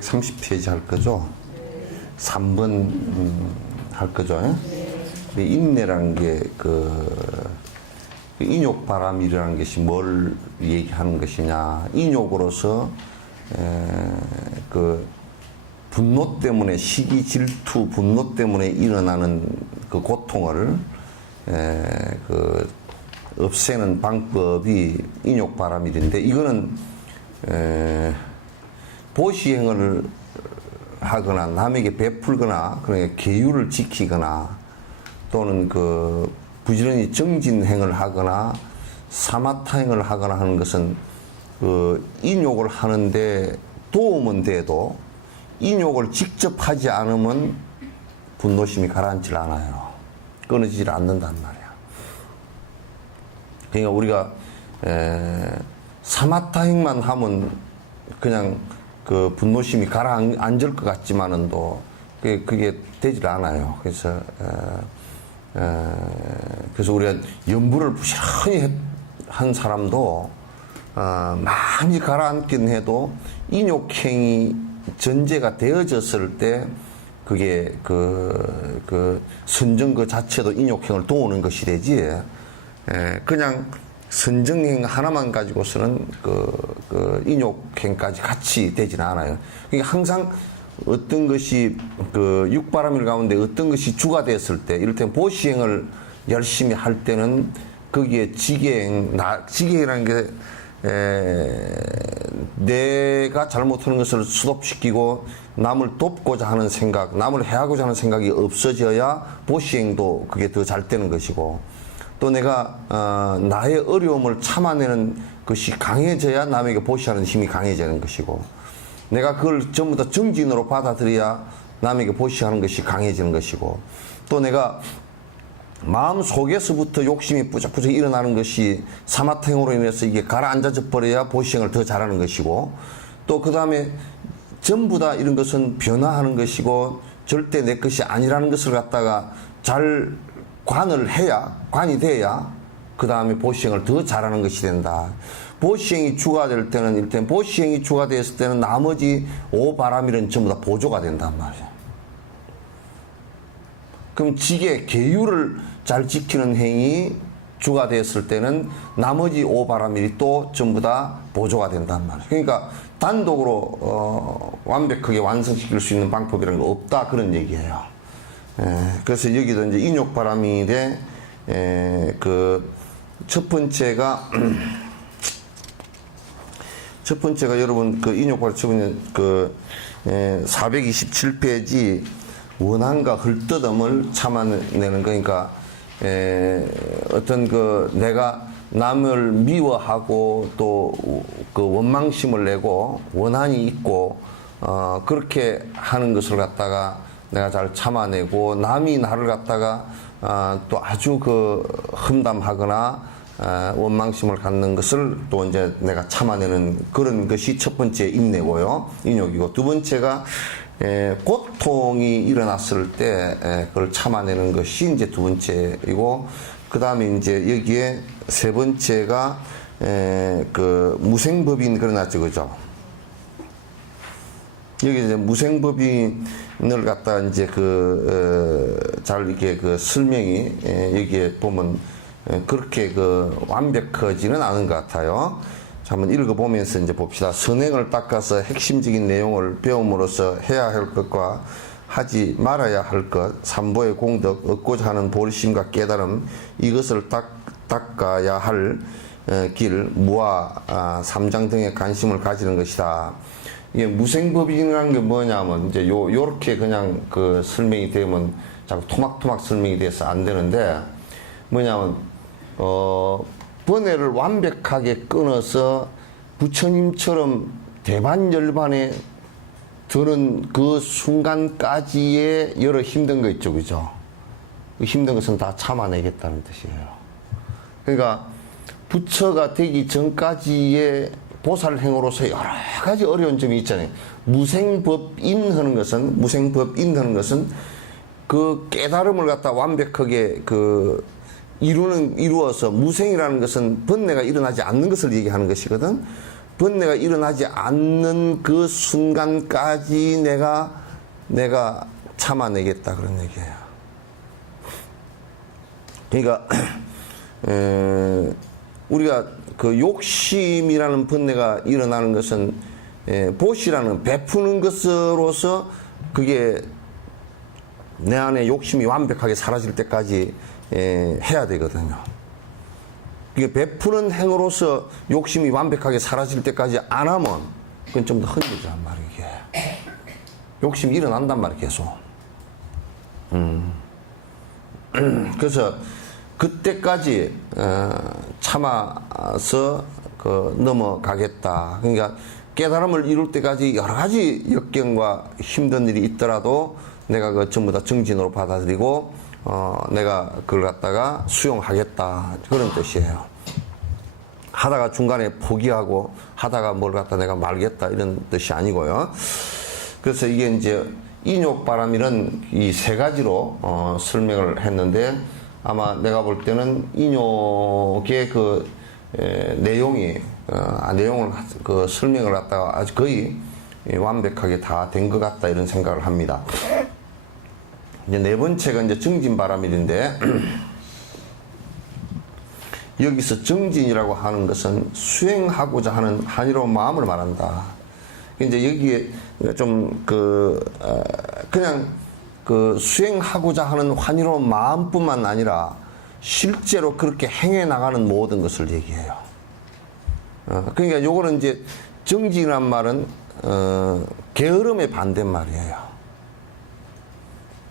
430페이지 할 거죠? 3번 할 거죠? 인내라는 게 인욕바람이라는 것이 뭘 얘기하는 것이냐. 인욕으로서 분노 때문에, 시기, 질투, 분노 때문에 일어나는 그 고통을 없애는 방법이 인욕바람일인데, 이거는 보시행을 하거나 남에게 베풀거나, 그러니까 계율을 지키거나, 또는 부지런히 정진행을 하거나 사마타행을 하거나 하는 것은 인욕을 하는데 도움은 돼도 인욕을 직접 하지 않으면 분노심이 가라앉질 않아요. 끊어지질 않는단 말이야. 그러니까 우리가 사마타행만 하면 그냥 분노심이 가라앉을 것 같지만은 또 그게 되질 않아요. 그래서 우리가 염불을 부지런히 한 사람도 많이 가라앉긴 해도 인욕행이 전제가 되어졌을 때 그게 선정 그 자체도 인욕행을 도우는 것이 되지, 그냥 선정행 하나만 가지고서는 인욕행까지 같이 되지는 않아요. 그러니까 항상 어떤 것이 육바람일 가운데 어떤 것이 주가 됐을 때, 이를테면 보시행을 열심히 할 때는 거기에 지게행이라는 게 내가 잘못하는 것을 스톱시키고 남을 돕고자 하는 생각, 남을 해하고자 하는 생각이 없어져야 보시행도 그게 더 잘 되는 것이고, 또 내가 나의 어려움을 참아내는 것이 강해져야 남에게 보시하는 힘이 강해지는 것이고, 내가 그걸 전부 다 정진으로 받아들여야 남에게 보시하는 것이 강해지는 것이고, 또 내가 마음 속에서부터 욕심이 뿌적뿌적 일어나는 것이 사마타행으로 인해서 이게 가라앉아져 버려야 보시행을 더 잘하는 것이고, 또 그 다음에 전부 다 이런 것은 변화하는 것이고 절대 내 것이 아니라는 것을 갖다가 잘 관이 돼야 그 다음에 보시행을 더 잘하는 것이 된다. 보시행이 주가 될 때는, 일단 보시행이 주가 됐을 때는 나머지 오바람일은 전부 다 보조가 된단 말이야. 그럼 계율을 잘 지키는 행위 주가 됐을 때는 나머지 오바람일이 또 전부 다 보조가 된단 말이야. 그러니까 단독으로 완벽하게 완성시킬 수 있는 방법이라는 거 없다, 그런 얘기예요. 그래서 여기도 이제 인욕바람일에 첫 번째가 여러분 인욕바람 427페이지 원한과 헐뜯음을 참아내는 거니까, 어떤 내가 남을 미워하고 또 원망심을 내고 원한이 있고 그렇게 하는 것을 갖다가 내가 잘 참아내고, 남이 나를 갖다가 또 아주 험담하거나 원망심을 갖는 것을 또 이제 내가 참아내는 그런 것이 첫 번째 인내고요, 인욕이고, 두 번째가 고통이 일어났을 때 그걸 참아내는 것이 이제 두 번째이고, 그 다음에 이제 여기에 세 번째가 무생법인 그러났죠, 그죠? 여기 이제 무생법인을 갖다 이제 잘 이렇게 설명이 여기에 보면 그렇게 완벽하지는 않은 것 같아요. 자, 한번 읽어보면서 이제 봅시다. 선행을 닦아서 핵심적인 내용을 배움으로써 해야 할 것과 하지 말아야 할 것, 삼보의 공덕, 얻고자 하는 보리심과 깨달음, 이것을 닦아야 할 길, 무아, 삼장 등의 관심을 가지는 것이다. 이게 무생법인이라는 게 뭐냐면, 이제 요렇게 그냥 설명이 되면 자꾸 토막토막 설명이 돼서 안 되는데, 뭐냐면, 번뇌를 완벽하게 끊어서 부처님처럼 대반열반에 드는 그 순간까지의 여러 힘든 거 있죠, 그죠? 그 힘든 것은 다 참아내겠다는 뜻이에요. 그러니까 부처가 되기 전까지의 보살행으로서 여러 가지 어려운 점이 있잖아요. 무생법인 하는 것은 그 깨달음을 갖다 완벽하게 이루어서, 무생이라는 것은 번뇌가 일어나지 않는 것을 얘기하는 것이거든. 번뇌가 일어나지 않는 그 순간까지 내가 참아내겠다 그런 얘기예요. 그러니까 우리가 그 욕심이라는 번뇌가 일어나는 것은 보시라는 베푸는 것으로서 그게 내 안에 욕심이 완벽하게 사라질 때까지 해야 되거든요. 이게 베푸는 행으로서 욕심이 완벽하게 사라질 때까지 안 하면 그건 좀 더 흔들리란 말이에요. 이게. 욕심이 일어난단 말이에요. 계속. 그래서 그때까지 참아서 넘어가겠다. 그러니까 깨달음을 이룰 때까지 여러 가지 역경과 힘든 일이 있더라도 내가 그 전부 다 정진으로 받아들이고 내가 그걸 갖다가 수용하겠다 그런 뜻이에요. 하다가 중간에 포기하고 하다가 뭘 갖다 내가 말겠다 이런 뜻이 아니고요. 그래서 이게 이제 인욕바람이란 이 세 가지로 설명을 했는데 아마 내가 볼 때는 인욕의 그 내용을 그 설명을 갖다가 아주 거의 완벽하게 다 된 것 같다 이런 생각을 합니다. 이제 네 번째가 이제 정진바람일인데 여기서 정진이라고 하는 것은 수행하고자 하는 한이로운 마음을 말한다. 이제 여기에 좀 그냥 그 수행하고자 하는 환희로운 마음뿐만 아니라 실제로 그렇게 행해 나가는 모든 것을 얘기해요. 그러니까 요거는 이제 정진이란 말은 게으름의 반대말이에요.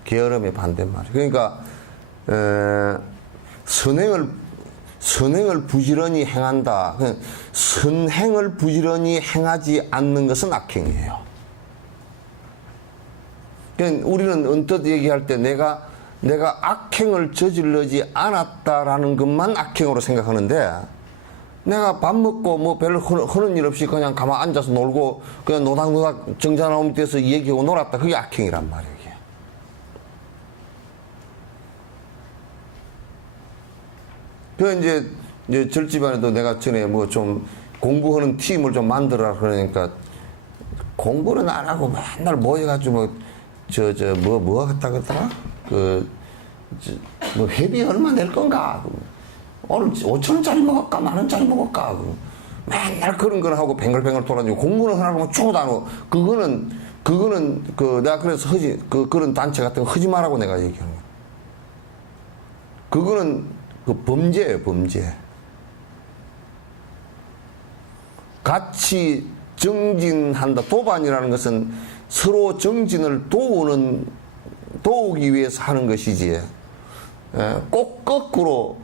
게으름의 반대말. 그러니까 선행을 부지런히 행한다. 선행을 부지런히 행하지 않는 것은 악행이에요. 그러니까 우리는 언뜻 얘기할 때 내가 악행을 저질러지 않았다라는 것만 악행으로 생각하는데 내가 밥 먹고 뭐 별로 하는 일 없이 그냥 가만 앉아서 놀고 그냥 노닥노닥 정자나무 밑에서 얘기하고 놀았다. 그게 악행이란 말이에요. 그 이제 절집안에도 내가 전에 뭐 좀 공부하는 팀을 좀 만들어라 그러니까 공부는 안 하고 맨날 모여가지고 뭐 했다 그랬더라? 뭐 회비 얼마 낼 건가? 오늘 5,000원짜리 먹을까? 10,000원짜리 먹을까? 맨날 그런 걸 하고 뱅글뱅글 돌아다니고 공부는 하라고 하면 초도 안 하고 그거는 내가 그래서 그런 단체 같은 거 하지 말라고 내가 얘기하는 거야. 그거는 범죄예요, 범죄. 같이 정진한다. 도반이라는 것은 서로 정진을 도우기 위해서 하는 것이지. 꼭 거꾸로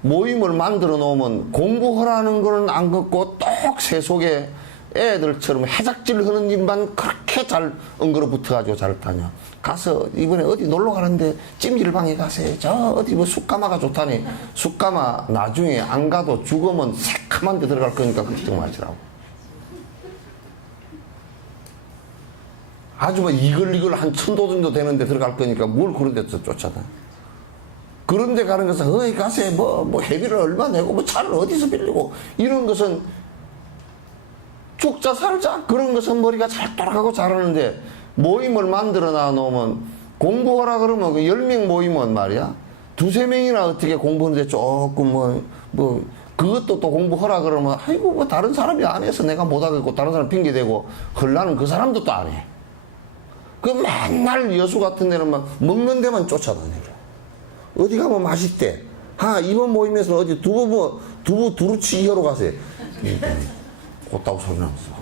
모임을 만들어 놓으면 공부하라는 거는 안 걷고 똑 세속에 애들처럼 해작질 하는 일만 그렇게 잘 엉거러 붙어가지고 잘 타냐. 가서 이번에 어디 놀러 가는데 찜질방에 가세요. 저 어디 뭐 숯가마가 좋다니. 숯가마 나중에 안 가도 죽으면 새카만 데 들어갈 거니까 걱정하시라고. 아주 뭐 이글 한 1,000도 정도 되는데 들어갈 거니까 뭘 그런 데서 쫓아다. 그런 데 가는 것은 어이 가세요. 뭐 회비를 얼마 내고 뭐 차를 어디서 빌리고 이런 것은 죽자 살자 그런 것은 머리가 잘 돌아가고 잘하는데 모임을 만들어 놓으면 공부하라 그러면 그 10명 모이면 말이야 2-3명이나 어떻게 공부하는데 조금 뭐 그것도 또 공부하라 그러면 아이고 뭐 다른 사람이 안 해서 내가 못 하겠고 다른 사람 핑계대고 헐라는 그 사람도 또 안 해. 그 맨날 여수 같은 데는 막 먹는 데만 쫓아다니고 어디 가면 맛있대. 이번 모임에서 어디 두부 두루치기 하러 가세요. 꽃다고 소리 나면서.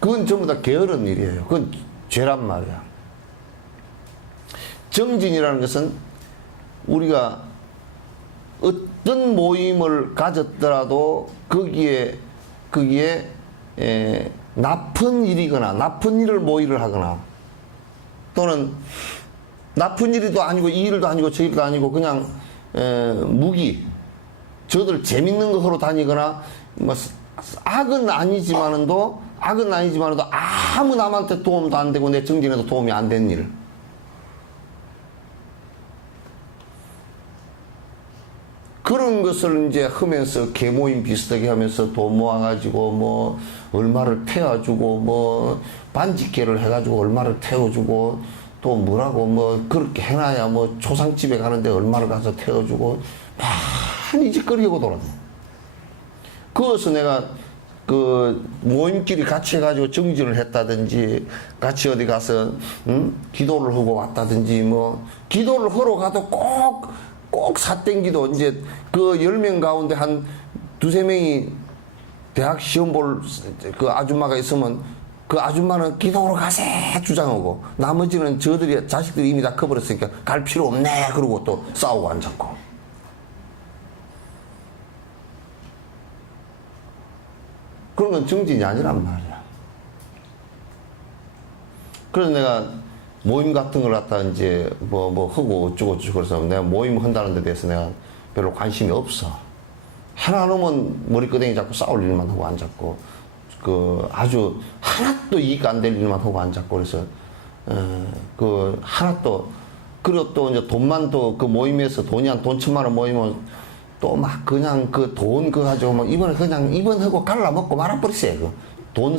그건 전부 다 게으른 일이에요. 그건 죄란 말이야. 정진이라는 것은 우리가 어떤 모임을 가졌더라도 거기에 나쁜 일이거나 나쁜 일을 모의를 하거나 또는 나쁜 일도 아니고 이 일도 아니고 저 일도 아니고 그냥 무기 저들 재밌는 거 하러 다니거나 뭐 악은 아니지만도 아무 남한테 도움도 안 되고 내 정진에도 도움이 안 된 일. 그런 것을 이제 하면서 계모임 비슷하게 하면서 돈 모아가지고 뭐 얼마를 태워주고 뭐 반직계를 해가지고 얼마를 태워주고 또 뭐라고 뭐 그렇게 해놔야 뭐 초상집에 가는데 얼마를 가서 태워주고 많이 짓거리고 돌아다. 그것을 내가 그 모임끼리 같이 해가지고 정진을 했다든지 같이 어디 가서 기도를 하고 왔다든지 뭐 기도를 하러 가도 꼭 사땡기도 이제 그 10명 가운데 한 두세 명이 대학 시험 볼 그 아줌마가 있으면 그 아줌마는 기도로 가세 주장하고 나머지는 저들이 자식들이 이미 다 커버렸으니까 갈 필요 없네 그러고 또 싸우고 앉았고. 그런 건 정진이 아니란 말이야. 그래서 내가 모임 같은 걸 갖다 이제 뭐 하고 어쩌고 그래서 내가 모임 한다는 데 대해서 내가 별로 관심이 없어. 하나 놓으면 머리끄댕이 잡고 싸울 일만 하고 앉았고, 그 아주 하나도 이익 안 될 일만 하고 앉았고, 그래서 그 하나도 그리고 또 이제 돈만 또 그 모임에서 돈이 한 돈 1,000만 원 모이면 또 막 그냥 그 돈 그거 가지고 막 이번에 그냥 이번하고 갈라먹고 말아버렸어요. 그 돈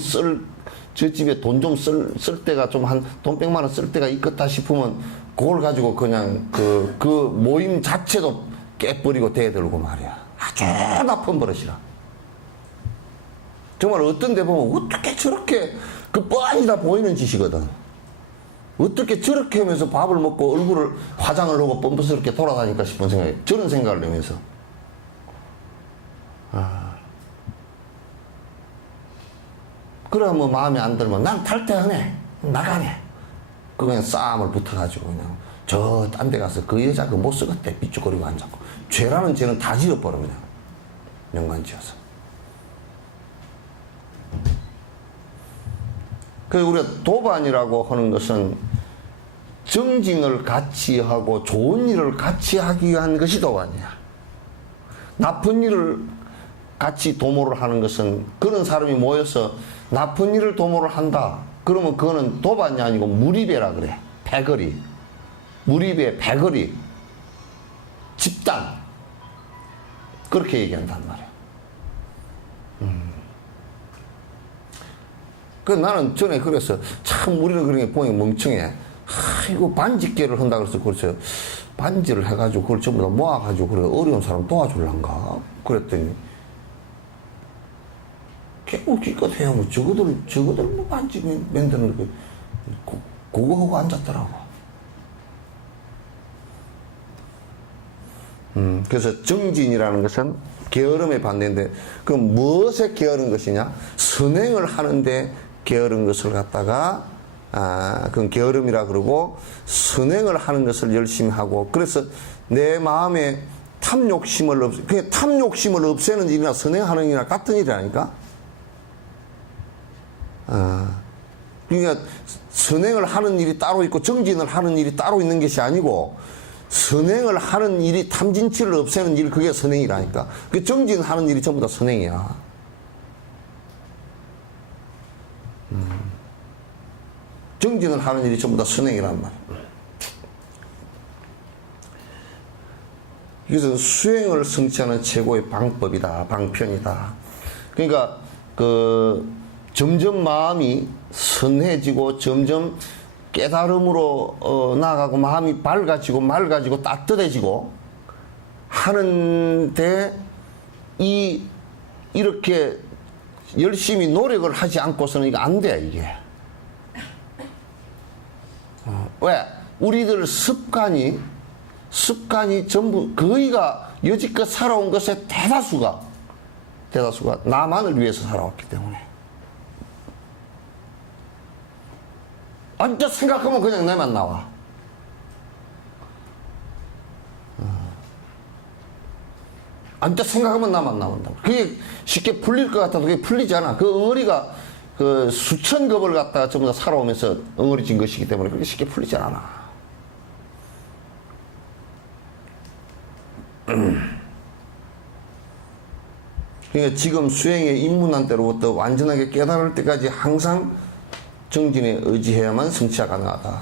저 집에 돈 좀 쓸 때가 좀 한 돈 100만 원 쓸 때가 있겠다 싶으면 그걸 가지고 그냥 그 모임 자체도 깨버리고 대들고 말이야. 아주 나쁜 버릇이라. 정말 어떤 데 보면 어떻게 저렇게 그 뻔히 다 보이는 짓이거든. 어떻게 저렇게 하면서 밥을 먹고 얼굴을 화장을 하고 뻔뻔스럽게 돌아다니까 싶은 생각이, 저런 생각을 내면서. 그래, 뭐 마음에 안 들면 난 탈퇴하네. 나가네. 그냥 싸움을 붙어가지고 그냥 저 딴 데 가서 그 여자 그 못 쓰겠대. 삐죽거리고 앉았고. 죄라는 죄는 다 지어버려, 그냥. 명만 지어서. 그래서 우리가 도반이라고 하는 것은 정진을 같이 하고 좋은 일을 같이 하기 위한 것이 도반이야. 나쁜 일을 같이 도모를 하는 것은 그런 사람이 모여서 나쁜 일을 도모를 한다. 그러면 그거는 도반이 아니고 무리배라 그래. 패거리. 무리배, 패거리. 집단. 그렇게 얘기한단 말이야. 그 나는 전에 그래서 참 우리는 그런 게 보니 멍청해. 이거 반직계를 한다 그래서 그렇죠. 반지를 해가지고 그걸 전부 다 모아가지고 그래 어려운 사람 도와줄란가? 그랬더니 개고 기껏 해야 뭐 저거들 뭐 반지 만드는 그거 하고 앉았더라고. 그래서 정진이라는 것은 게으름에 반대인데 그럼 무엇에 게으른 것이냐? 선행을 하는데 게으른 것을 갖다가 그건 게으름이라 그러고 선행을 하는 것을 열심히 하고 그래서 내 마음에 탐욕심을 없애는 일이나 선행하는 일이나 같은 일이라니까. 그러니까 선행을 하는 일이 따로 있고 정진을 하는 일이 따로 있는 것이 아니고 선행을 하는 일이 탐진치를 없애는 일 그게 선행이라니까. 그 정진하는 일이 전부 다 선행이야. 정진을 하는 일이 전부 다 선행이란 말이야. 이것은 수행을 성취하는 최고의 방법이다. 방편이다. 그러니까 점점 마음이 선해지고 점점 깨달음으로 나아가고 마음이 맑아지고 따뜻해지고 하는데 이렇게 열심히 노력을 하지 않고서는 이거 안 돼, 이게. 왜? 우리들 습관이 전부 거의가 여지껏 살아온 것의 대다수가 나만을 위해서 살아왔기 때문에. 언제 생각하면 그냥 내만 나와. 언제 생각하면 나만 나온다. 그게 쉽게 풀릴 것 같아도 그게 풀리지 않아. 그 엉어리가 그 수천 겁을 갖다가 전부 다 살아오면서 엉어리진 것이기 때문에 그게 쉽게 풀리지 않아. 그러니까 지금 수행에 입문한 때로부터 완전하게 깨달을 때까지 항상 정진에 의지해야만 성취가 가능하다.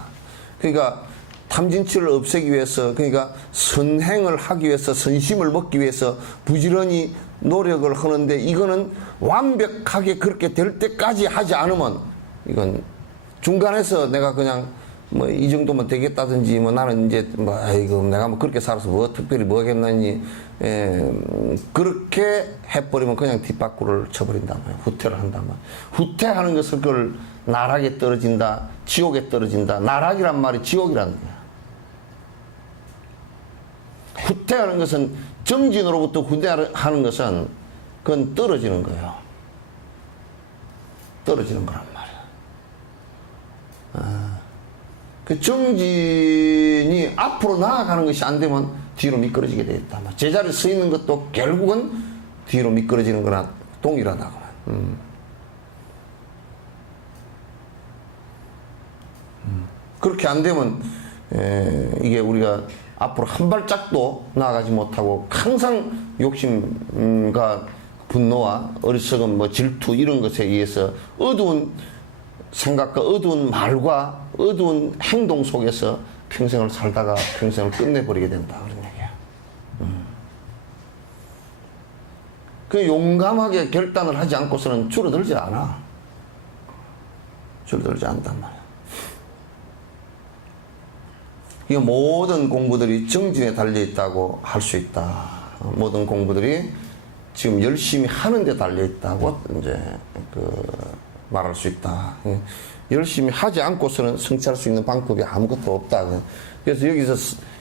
그러니까 탐진치를 없애기 위해서, 그러니까 선행을 하기 위해서, 선심을 먹기 위해서 부지런히 노력을 하는데, 이거는 완벽하게 그렇게 될 때까지 하지 않으면, 이건 중간에서 내가 그냥 뭐 이 정도면 되겠다든지, 뭐 나는 이제 뭐 아이고 내가 뭐 그렇게 살아서 뭐 특별히 뭐겠느니, 그렇게 해버리면 그냥 뒷바퀴를 쳐버린단 말이야. 후퇴를 한단 말이야. 후퇴하는 것을 그걸 나락에 떨어진다, 지옥에 떨어진다. 나락이란 말이 지옥이라는 거야. 후퇴하는 것은, 정진으로부터 후퇴하는 것은 그건 떨어지는 거예요. 떨어지는 거란 말이야. 그 정진이 앞으로 나아가는 것이 안 되면 뒤로 미끄러지게 되겠다. 제자리에 서 있는 것도 결국은 뒤로 미끄러지는 거나 동일하다고. 그렇게 안 되면 이게 우리가 앞으로 한 발짝도 나아가지 못하고 항상 욕심과 분노와 어리석음, 뭐 질투 이런 것에 의해서 어두운 생각과 어두운 말과 어두운 행동 속에서 평생을 살다가 평생을 끝내버리게 된다, 그런 얘기야. 그 용감하게 결단을 하지 않고서는 줄어들지 않아. 줄어들지 않단 말이야. 이 모든 공부들이 정진에 달려있다고 할 수 있다. 모든 공부들이 지금 열심히 하는데 달려있다고 이제 말할 수 있다. 열심히 하지 않고서는 성취할 수 있는 방법이 아무것도 없다. 그래서 여기서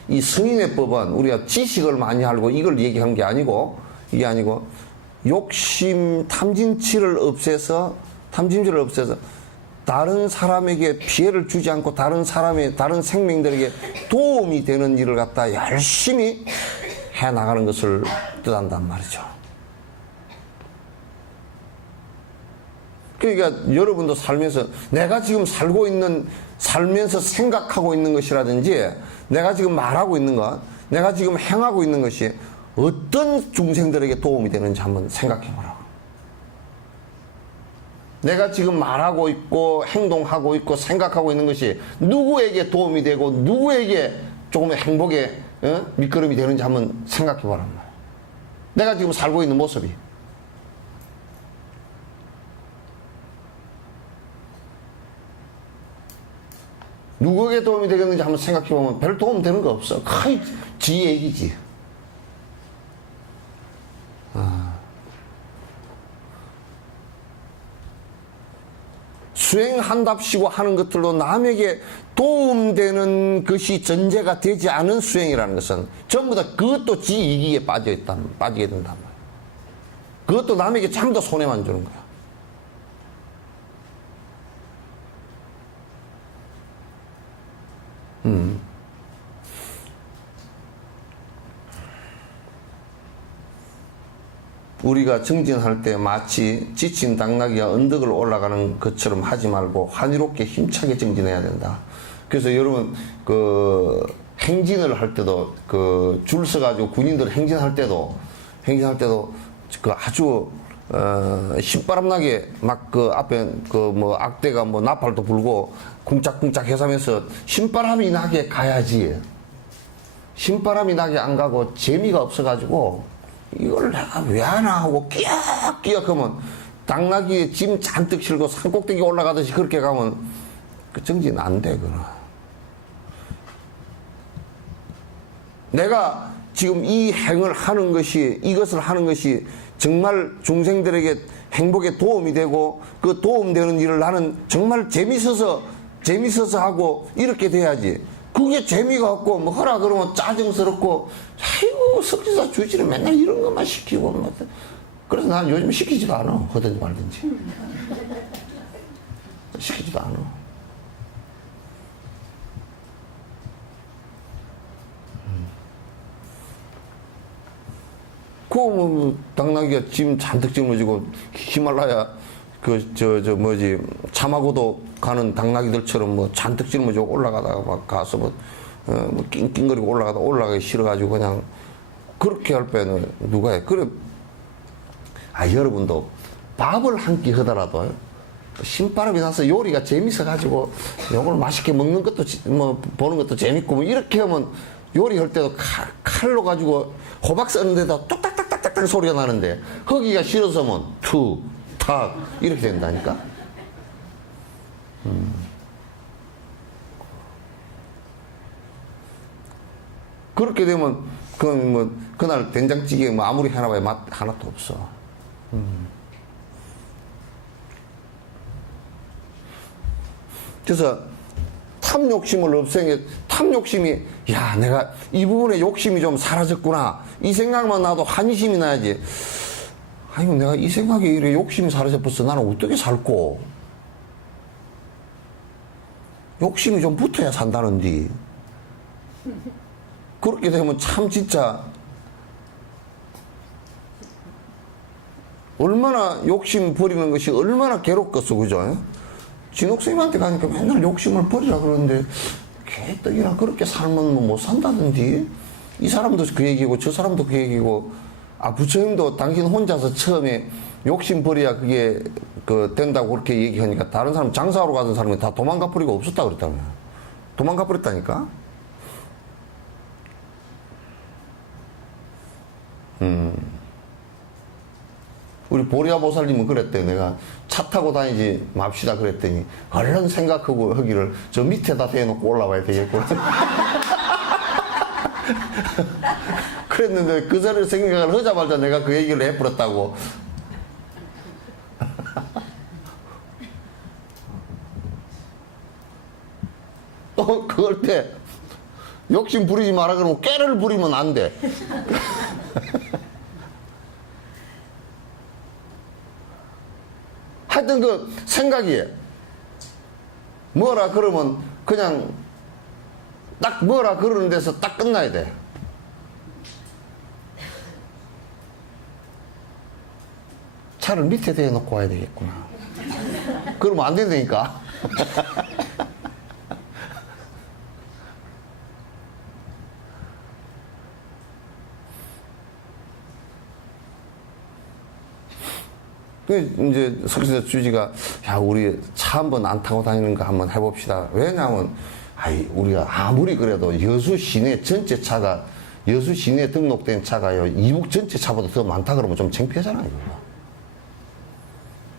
이 성인의 법은 우리가 지식을 많이 알고 이걸 얘기한 게 아니고, 이게 아니고 욕심, 탐진치를 없애서 다른 사람에게 피해를 주지 않고 다른 생명들에게 도움이 되는 일을 갖다 열심히 해 나가는 것을 뜻한단 말이죠. 그러니까 여러분도 살면서 내가 지금 살면서 생각하고 있는 것이라든지, 내가 지금 말하고 있는 것, 내가 지금 행하고 있는 것이 어떤 중생들에게 도움이 되는지 한번 생각해 보라고. 내가 지금 말하고 있고 행동하고 있고 생각하고 있는 것이 누구에게 도움이 되고 누구에게 조금의 행복에 밑거름이 되는지 한번 생각해 보란 말이야. 내가 지금 살고 있는 모습이. 누구에게 도움이 되겠는지 한번 생각해 보면 별 도움 되는 거 없어. 거의 지 얘기지. 수행한답시고 하는 것들도 남에게 도움되는 것이 전제가 되지 않은 수행이라는 것은 전부 다 그것도 지 이기에 빠지게 된단 말이야. 그것도 남에게 전부 다 손해만 주는 거야. 우리가 정진할 때 마치 지친 당나귀가 언덕을 올라가는 것처럼 하지 말고 환희롭게 힘차게 정진해야 된다. 그래서 여러분 행진을 할 때도 줄 서가지고 군인들 행진할 때도 아주 신바람 나게 막 앞에 뭐 악대가 뭐 나팔도 불고 쿵짝쿵짝 해서면서 신바람이 나게 가야지. 신바람이 나게 안 가고 재미가 없어가지고 이걸 내가 왜 하나 하고 끼역끼역 하면 당나귀에 짐 잔뜩 실고 산꼭대기 올라가듯이 그렇게 가면 그 정진 안 돼. 내가 지금 이 행을 하는 것이, 이것을 하는 것이 정말 중생들에게 행복에 도움이 되고 그 도움되는 일을 나는 정말 재밌어서 하고 이렇게 돼야지. 그게 재미가 없고 뭐 하라 그러면 짜증스럽고 아이고 석지사 주지는 맨날 이런 것만 시키고 뭐. 그래서 난 요즘 시키지도 않아. 하든지 말든지 시키지도 않아. 당나귀가 짐 잔뜩 짊어지고 히말라야 차마고도 가는 당나귀들처럼 뭐 잔뜩 짊어지고 올라가다가 막 가서 뭐 낑낑거리고 올라가기 싫어가지고 그냥 그렇게 할 바에는 누가 해. 그래. 여러분도 밥을 한 끼 하더라도 신바람이 나서 요리가 재밌어가지고 요걸 맛있게 먹는 것도 뭐 보는 것도 재밌고 뭐 이렇게 하면 요리할 때도 칼로 가지고 호박 써는 데다 뚝딱딱딱딱 소리가 나는데 허기가 싫어서면 툭, 탁 이렇게 된다니까. 그렇게 되면 그날 된장찌개 뭐 아무리 해놔봐야 맛 하나도 없어. 그래서 탐욕심을 없애는 게, 탐욕심이 야 내가 이 부분에 욕심이 좀 사라졌구나 이 생각만 나도 한심이 나야지. 아니 내가 이 생각에 이래 욕심이 사라져버렸어. 나는 어떻게 살고. 욕심이 좀 붙어야 산다는데. 그렇게 되면 참 진짜 얼마나 욕심 버리는 것이 얼마나 괴롭겠어. 그죠? 진옥선생님한테 가니까 맨날 욕심을 버리라 그러는데 개떡이나 그렇게 살면 뭐 못 산다던데. 이 사람도 그 얘기고 저 사람도 그 얘기고. 아 부처님도 당신 혼자서 처음에 욕심 버려야 그게 된다고 그렇게 얘기하니까 다른 사람 장사하러 가던 사람이 다 도망가 버리고 없었다 그랬다고요. 도망가 버렸다니까. 우리 보리아 보살님은 그랬대. 내가 차 타고 다니지 맙시다 그랬더니 얼른 생각하고 하기를 저 밑에다 대놓고 올라와야 되겠구나. 그랬는데 그 자리를 생각을 하자마자 내가 그 얘기를 해버렸다고. 또 그럴 때 욕심 부리지 마라 그러면 깨를 부리면 안 돼. 하여튼 그 생각이 뭐라 그러면 그냥 딱 뭐라 그러는 데서 딱 끝나야 돼. 차를 밑에 대놓고 와야 되겠구나. 그러면 안 된다니까. 이제 석신사 주지가 야 우리 차 한번 안 타고 다니는 거 한번 해봅시다. 왜냐하면 우리가 아무리 그래도 여수 시내 전체 차가 여수 시내에 등록된 차가요 이북 전체 차보다 더 많다 그러면 좀 창피하잖아요.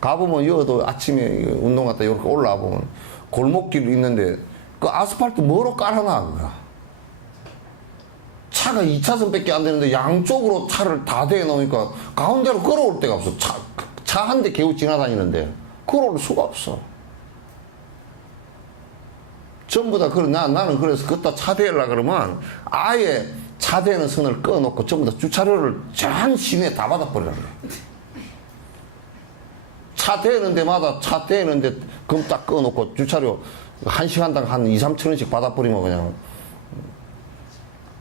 가보면 여도 아침에 운동 갔다 이렇게 올라와 보면 골목길 있는데 그 아스팔트 뭐로 깔아놔. 차가 2차선밖에 안 되는데 양쪽으로 차를 다 대놓으니까 가운데로 걸어올 데가 없어. 차 한 대 개우 지나다니는데 걸어올 수가 없어. 전부 다 나는 그래서 그따 차 대려고 그러면 아예 차 대는 선을 꺼놓고 전부 다 주차료를 전 시내 다 받아버리라 그래. 차 대는 데마다 차 대는데 금 딱 꺼놓고 주차료 1시간당 한 2, 3천 원씩 받아버리면 그냥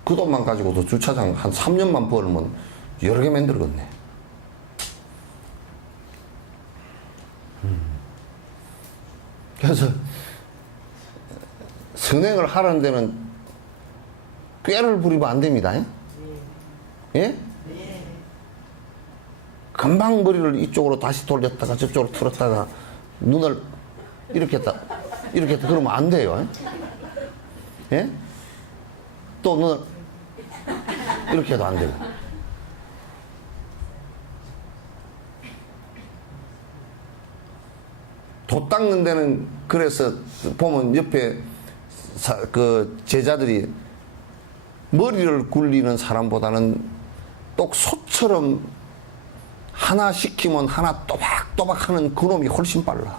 그 돈만 가지고도 주차장 한 3년만 벌면 여러 개 만들겠네. 그래서 선행을 하라는 데는 꾀를 부리면 안 됩니다. 예? 금방 머리를 이쪽으로 다시 돌렸다가 저쪽으로 틀었다가 눈을 이렇게 했다 그러면 안 돼요. 예? 또 눈을 이렇게 해도 안 되고. 도 닦는 데는 그래서 보면 옆에 그 제자들이 머리를 굴리는 사람보다는 똑 소처럼 하나 시키면 하나 또박또박 하는 그놈이 훨씬 빨라.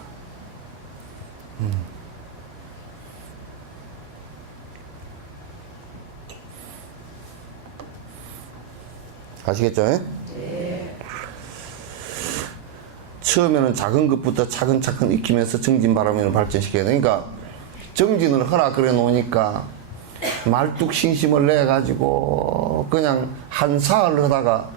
아시겠죠? 네. 처음에는 작은 것부터 차근차근 익히면서 정진바람을 발전시켜야 돼. 그러니까 정진을 하라 그래 놓으니까 말뚝신심을 내가지고 그냥 한 사흘 하다가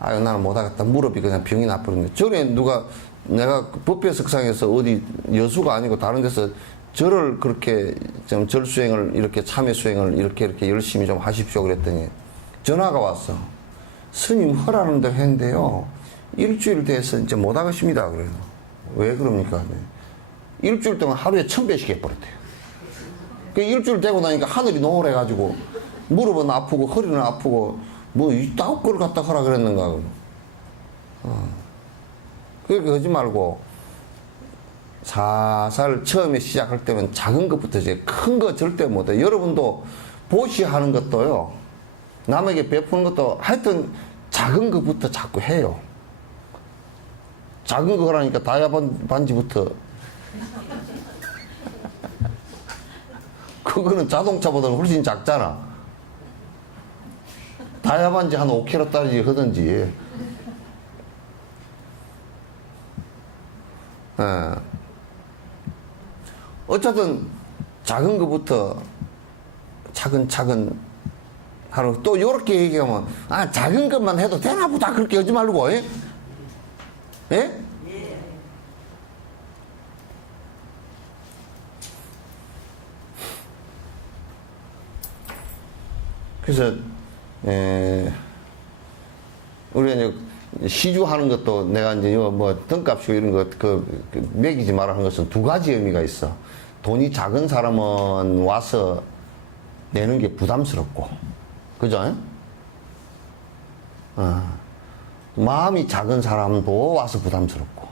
아유 나는 못하겠다. 무릎이 그냥 병이 나버렸는데 전에 누가 내가 법회석상에서 어디 여수가 아니고 다른 데서 절을 그렇게 좀 절수행을 이렇게 참회 수행을 이렇게 열심히 좀 하십시오 그랬더니 전화가 왔어. 스님 하라는 대로 했는데요 일주일 돼서 이제 못하겠습니다. 그래요. 왜 그럽니까? 일주일 동안 하루에 1000배씩 해버렸대요. 그 일주일 되고 나니까 하늘이 노을해가지고 무릎은 아프고 허리는 아프고 뭐 이따 걸 갖다 하라 그랬는가. 그렇게 하지 말고 살살 처음에 시작할 때는 작은 것부터 이제 큰 거 절대 못해. 여러분도 보시하는 것도요, 남에게 베푸는 것도 하여튼 작은 것부터 자꾸 해요. 작은 거 하라니까 다이아 반지부터. 그거는 자동차보다 훨씬 작잖아. 다이아 반지 한 5kg짜리 하든지. 예. 어쨌든 작은 것부터 차근차근 하는. 또 요렇게 얘기하면 작은 것만 해도 되나 보다 그렇게 하지 말고. 예? 예? 그래서 우리가 이제 시주하는 것도 내가 이제 뭐 등값이고 이런 것 매기지 말아 하는 것은 두 가지 의미가 있어. 돈이 작은 사람은 와서 내는 게 부담스럽고, 그죠? 마음이 작은 사람도 와서 부담스럽고,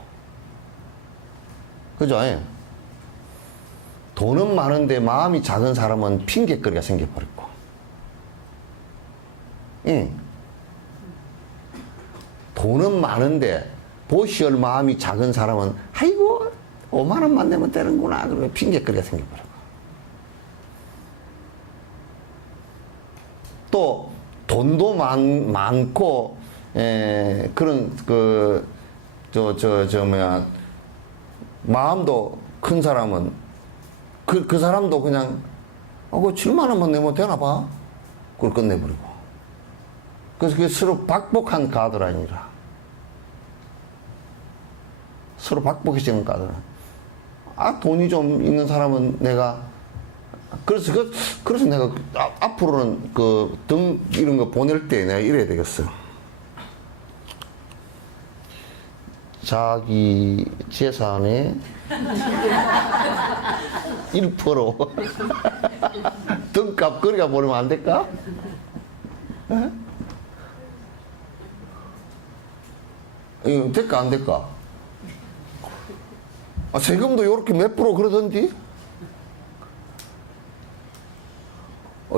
그죠? 돈은 많은데 마음이 작은 사람은 핑계거리가 생겨버렸고, 돈은 많은데 보시할 마음이 작은 사람은 아이고 5만원만 내면 되는구나 그러고 핑계거리가 생겨버리고, 또 돈도 많고 그런 마음도 큰 사람은 그 사람도 그냥 그 7만원만 내면 되나 봐 그걸 끝내버리고. 그래서 그게 서로 박복한 가들 아니라, 서로 박복해지는 가들. 돈이 좀 있는 사람은 내가 그래서 내가 앞으로는 등 이런 거 보낼 때 내가 이래야 되겠어. 자기 재산의 1% 등값 거리가 보내면 안 될까? 이거 될까 안 될까? 세금도 요렇게 몇 프로 그러던디?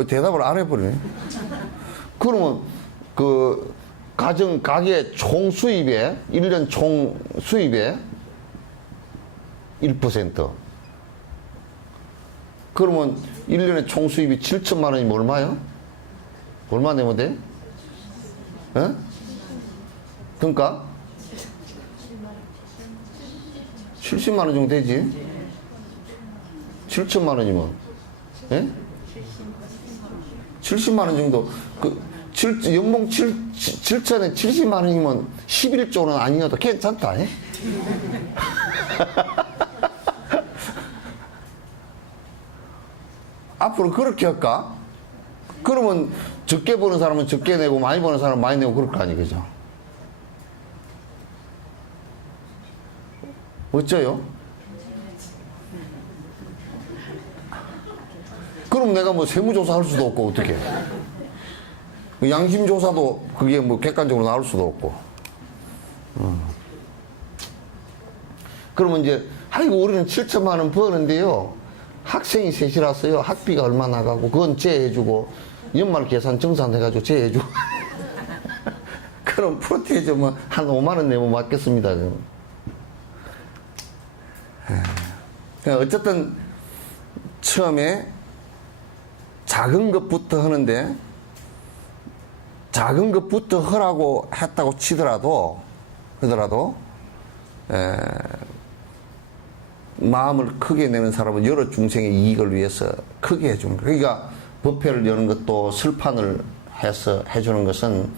대답을 안 해버리네. 그러면 가게 총 수입에 1년 총 수입에 1%. 그러면 1년에 총 수입이 7천만 원이면 얼마요? 얼마 내면 돼? 그러니까 70만 원 정도 되지? 7천만 원이면, 예? 70만 원 정도. 연봉 7천에 70만 원이면 11조는 아니어도 괜찮다, 예? 앞으로 그렇게 할까? 그러면 적게 버는 사람은 적게 내고 많이 버는 사람은 많이 내고 그럴 거 아니, 그죠? 어쩌요? 그럼 내가 뭐 세무조사 할 수도 없고, 어떻게. 양심조사도 그게 뭐 객관적으로 나올 수도 없고. 그러면 이제, 아이고, 우리는 7천만 원 버는데요. 학생이 셋이라서요. 학비가 얼마 나가고, 그건 제해주고, 연말 계산 정산해가지고 제해주고. 그럼 프로테이즈 뭐 한 5만 원 내면 맞겠습니다. 어쨌든 처음에 작은 것부터 하는데, 작은 것부터 하라고 했다고 치더라도 마음을 크게 내는 사람은 여러 중생의 이익을 위해서 크게 해주는 거예요. 그러니까 법회를 여는 것도 설판을 해서 해주는 것은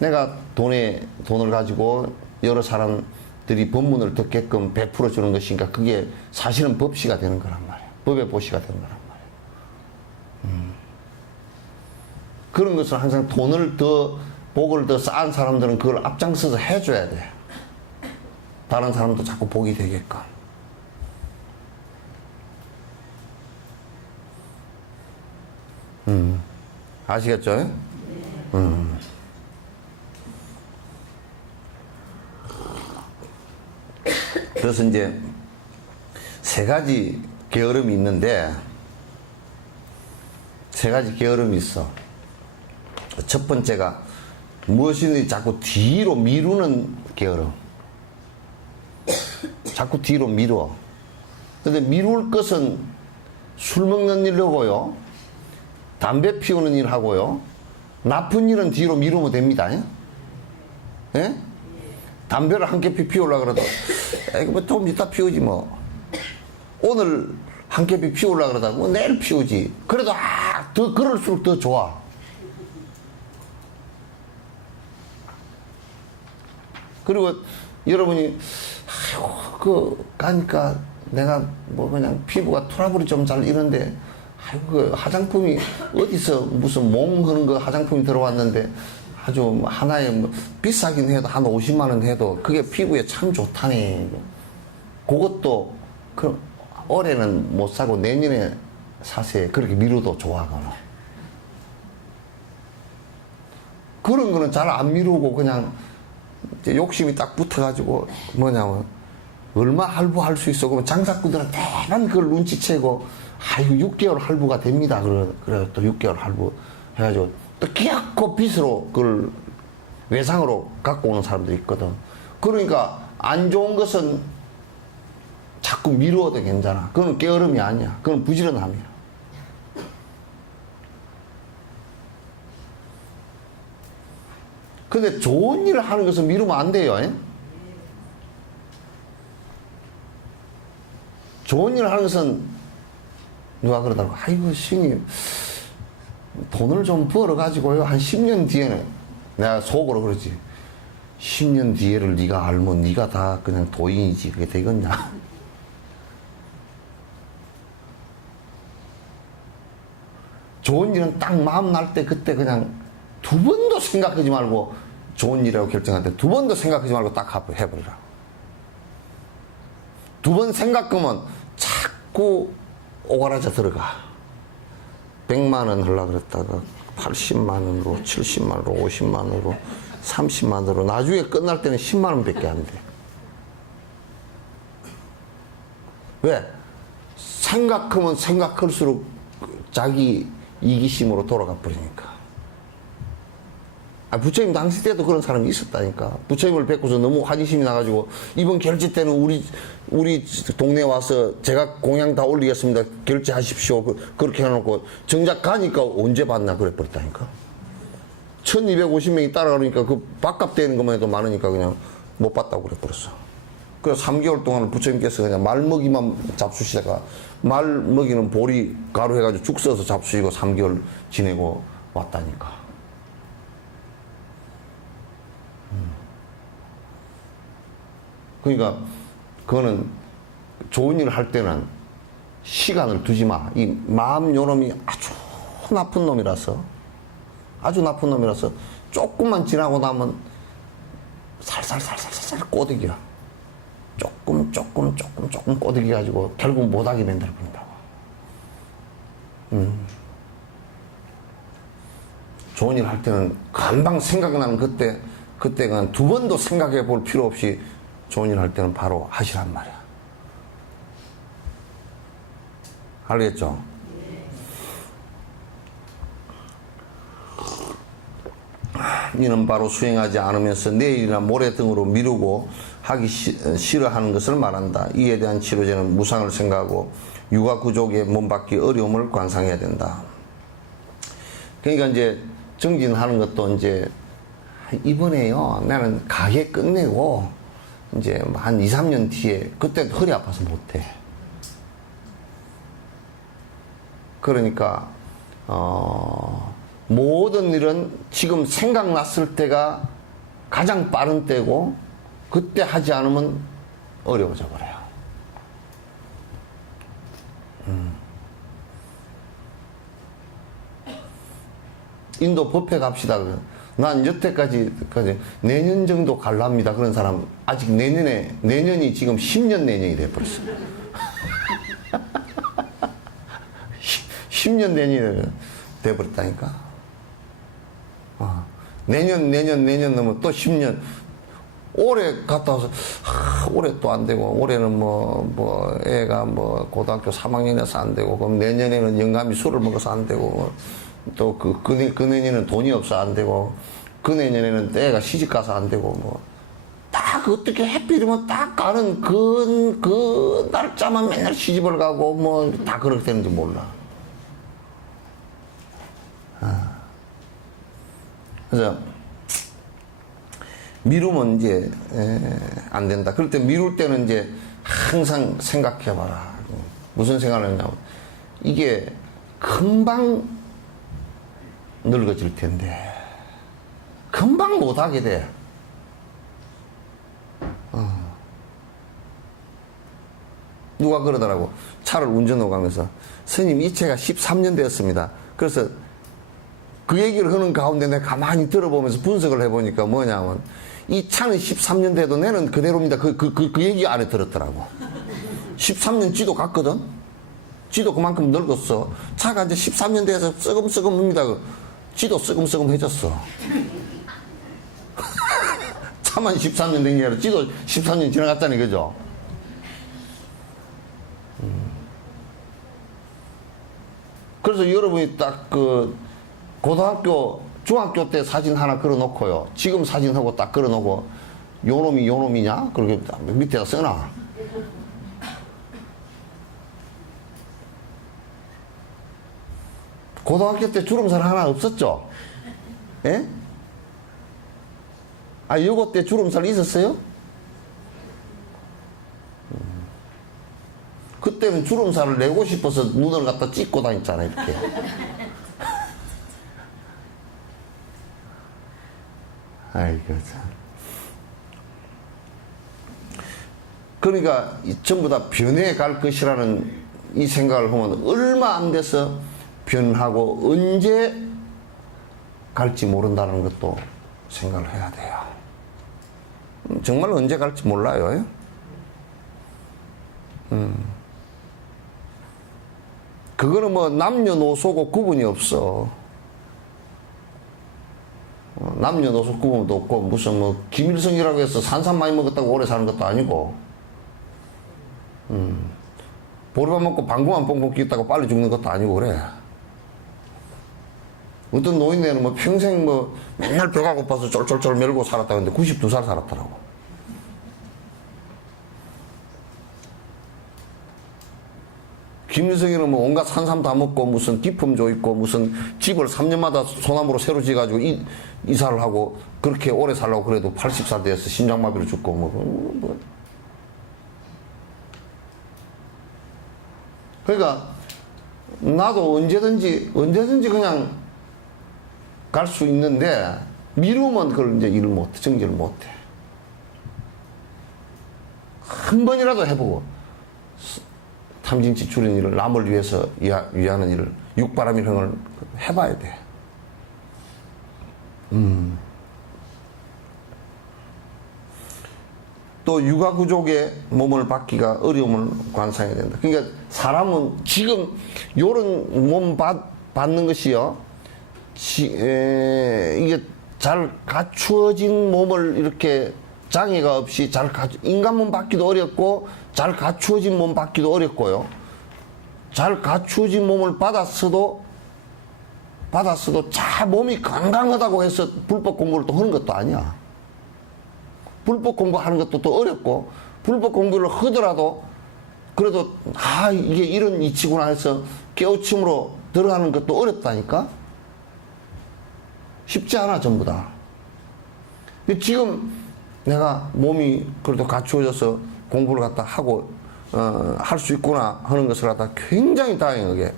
내가 돈을 가지고 여러 사람들이 법문을 듣게끔 베풀어 주는 것이니까 그게 사실은 법시가 되는 거란 말이에요. 법의 보시가 되는 거란 말이에요. 그런 것은 항상 복을 더 쌓은 사람들은 그걸 앞장서서 해줘야 돼. 다른 사람도 자꾸 복이 되게끔. 아시겠죠? 그래서 이제 세 가지 게으름이 있는데, 세 가지 게으름이 있어. 첫 번째가 무엇이든지 자꾸 뒤로 미루는 게으름. 자꾸 뒤로 미뤄. 근데 미룰 것은 술 먹는 일 하고요, 담배 피우는 일 하고요, 나쁜 일은 뒤로 미루면 됩니다. 예? 담배를 한 개 피우려고 그러도, 뭐 좀 이따 피우지 뭐. 오늘 한 개 피우려고 그러다 뭐 내일 피우지. 그래도 더 그럴수록 더 좋아. 그리고 여러분이 가니까 내가 뭐 그냥 피부가 트러블이 좀 잘 이런데, 그 화장품이 어디서 무슨 몽 하는 거 화장품이 들어왔는데 아주 하나에 뭐 비싸긴 해도 한 50만 원 해도 그게 피부에 참 좋다니. 그것도 올해는 못 사고 내년에 사세. 그렇게 미루도 좋아하거나. 그런 거는 잘 안 미루고 그냥 욕심이 딱 붙어가지고 뭐냐면 얼마 할부할 수 있어. 그러면 장사꾼들은 대만 그걸 눈치채고, 아이고 6개월 할부가 됩니다. 그래 또 6개월 할부 해가지고 또 기약고 빚으로 그걸 외상으로 갖고 오는 사람들이 있거든. 그러니까 안 좋은 것은 자꾸 미루어도 괜찮아. 그건 게으름이 아니야. 그건 부지런함이야. 근데 좋은 일을 하는 것은 미루면 안 돼요. 좋은 일을 하는 것은 누가 그러더라고. 아이고 신님, 돈을 좀 벌어가지고요 한 10년 뒤에는, 내가 속으로 그러지, 10년 뒤에를 네가 알면 네가 다 그냥 도인이지 그게 되겠냐. 좋은 일은 딱 마음 날 때 그때 그냥 두 번도 생각하지 말고, 좋은 일이라고 결정할 때 두 번도 생각하지 말고 딱 해버리라. 두 번 생각하면 자꾸 오가라져 들어가. 100만 원 하려고 그랬다가 80만 원으로, 70만 원으로, 50만 원으로, 30만 원으로, 나중에 끝날 때는 10만 원밖에 안 돼. 왜? 생각하면 생각할수록 자기 이기심으로 돌아가 버리니까. 부처님 당시 때도 그런 사람이 있었다니까. 부처님을 뵙고서 너무 환희심이 나가지고, 이번 결제 때는 우리 동네에 와서 제가 공양 다 올리겠습니다. 결제하십시오. 그렇게 해놓고 정작 가니까 언제 받나 그래 버렸다니까. 1250명이 따라가니까 그 밥값 되는 것만 해도 많으니까 그냥 못 받다고 그래 버렸어. 그래서 3개월 동안 부처님께서 그냥 말먹이만 잡수시다가, 말 먹이는 보리 가루 해가지고 죽 써서 잡수시고 3개월 지내고 왔다니까. 그러니까 그거는 좋은 일을 할 때는 시간을 두지 마. 이 마음 요놈이 아주 나쁜 놈이라서, 조금만 지나고 나면 살살살살살 꼬드기야. 조금 꼬드기 가지고 결국 못하게 만들어 버린다고. 좋은 일 할 때는 금방 생각나는 그때 그냥 두 번도 생각해 볼 필요 없이 좋은 일 할 때는 바로 하시란 말이야. 알겠죠? 이는 바로 수행하지 않으면서 내일이나 모레 등으로 미루고 하기 싫어하는 것을 말한다. 이에 대한 치료제는 무상을 생각하고 육아 구족에 몸받기 어려움을 관상해야 된다. 그러니까 이제 정진하는 것도 이제 이번에요, 나는 가게 끝내고 이제 한 2, 3년 뒤에, 그때 허리 아파서 못해. 그러니까 모든 일은 지금 생각났을 때가 가장 빠른 때고, 그때 하지 않으면 어려워져 버려요. 인도 법회 갑시다. 난 여태까지 내년 정도 갈랍니다. 그런 사람 아직 내년이 지금 10년 내년이 돼버렸어. 10년 내년이 돼버렸다니까. 내년 넘으면 또 10년. 올해 갔다 와서, 올해 또 안 되고, 올해는 애가 고등학교 3학년이라서 안 되고, 그럼 내년에는 영감이 술을 먹어서 안 되고, 또 그 내년에는 돈이 없어 안 되고, 그 내년에는 애가 시집 가서 안 되고, 딱 어떻게 해필이면 딱 가는 그 날짜만 맨날 시집을 가고, 다 그렇게 되는지 몰라. 그래서, 미루면 이제 안 된다. 그럴 때 미룰 때는 이제 항상 생각해봐라. 무슨 생각을 했냐면 이게 금방 늙어질 텐데 금방 못하게 돼. 누가 그러더라고. 차를 운전하고 가면서 스님 이 차가 13년 되었습니다. 그래서 그 얘기를 하는 가운데 내가 가만히 들어보면서 분석을 해보니까 뭐냐면 이 차는 13년 돼도 내는 그대로입니다. 그 얘기 안에 들었더라고. 13년 지도 갔거든? 지도 그만큼 늙었어. 차가 이제 13년 돼서 쓰금쓰금입니다. 지도 쓰금쓰금해졌어. 차만 13년 된 게 아니라 지도 13년 지나갔다는 거죠. 그래서 여러분이 딱 고등학교, 중학교 때 사진 하나 걸어놓고요. 지금 사진하고 딱 걸어놓고, 요놈이냐? 그렇게 밑에다 써놔. 고등학교 때 주름살 하나 없었죠? 예? 요거 때 주름살 있었어요? 그때는 주름살을 내고 싶어서 눈을 갖다 찍고 다녔잖아, 이렇게. 아이고, 참. 그러니까 전부 다 변해갈 것이라는 이 생각을 하면 얼마 안 돼서 변하고 언제 갈지 모른다는 것도 생각을 해야 돼요. 정말 언제 갈지 몰라요. 그거는 남녀노소고 구분이 없어. 남녀노소 구분도 없고 무슨 김일성이라고 해서 산삼 많이 먹었다고 오래 사는 것도 아니고 보리밥 먹고 방구만 뻥뻥 끼었다고 빨리 죽는 것도 아니고 그래. 어떤 노인네는 평생 맨날 배가 고파서 쫄쫄쫄 mel고 살았다고 했는데 92살 살았더라고. 김일성이는 온갖 산삼 다 먹고 무슨 기품조 있고 무슨 집을 3년마다 소나무로 새로 지어가지고 이사를 하고 그렇게 오래 살라고 그래도 80살 돼서 심장마비로 죽고 그러니까 나도 언제든지 그냥 갈 수 있는데 미루면 그걸 이제 일을 못해. 정리를 못해. 한 번이라도 해보고 탐진치 줄인 일을 남을 위해서 위하는 일을 육바람이 형을 해봐야 돼. 또 육아구족의 몸을 받기가 어려움을 관상해야 된다. 그러니까 사람은 지금 요런 몸 받는 것이요. 이게 잘 갖추어진 몸을 이렇게 장애가 없이 인간 몸 받기도 어렵고 잘 갖추어진 몸 받기도 어렵고요. 잘 갖추어진 몸을 받았어도 몸이 건강하다고 해서 불법 공부를 또 하는 것도 아니야. 불법 공부하는 것도 또 어렵고 불법 공부를 하더라도 그래도 이게 이런 이치구나 해서 깨우침으로 들어가는 것도 어렵다니까. 쉽지 않아 전부 다. 지금 내가 몸이 그래도 갖추어져서 공부를 갖다 하고 할 수 있구나 하는 것을 갖다 굉장히 다행하게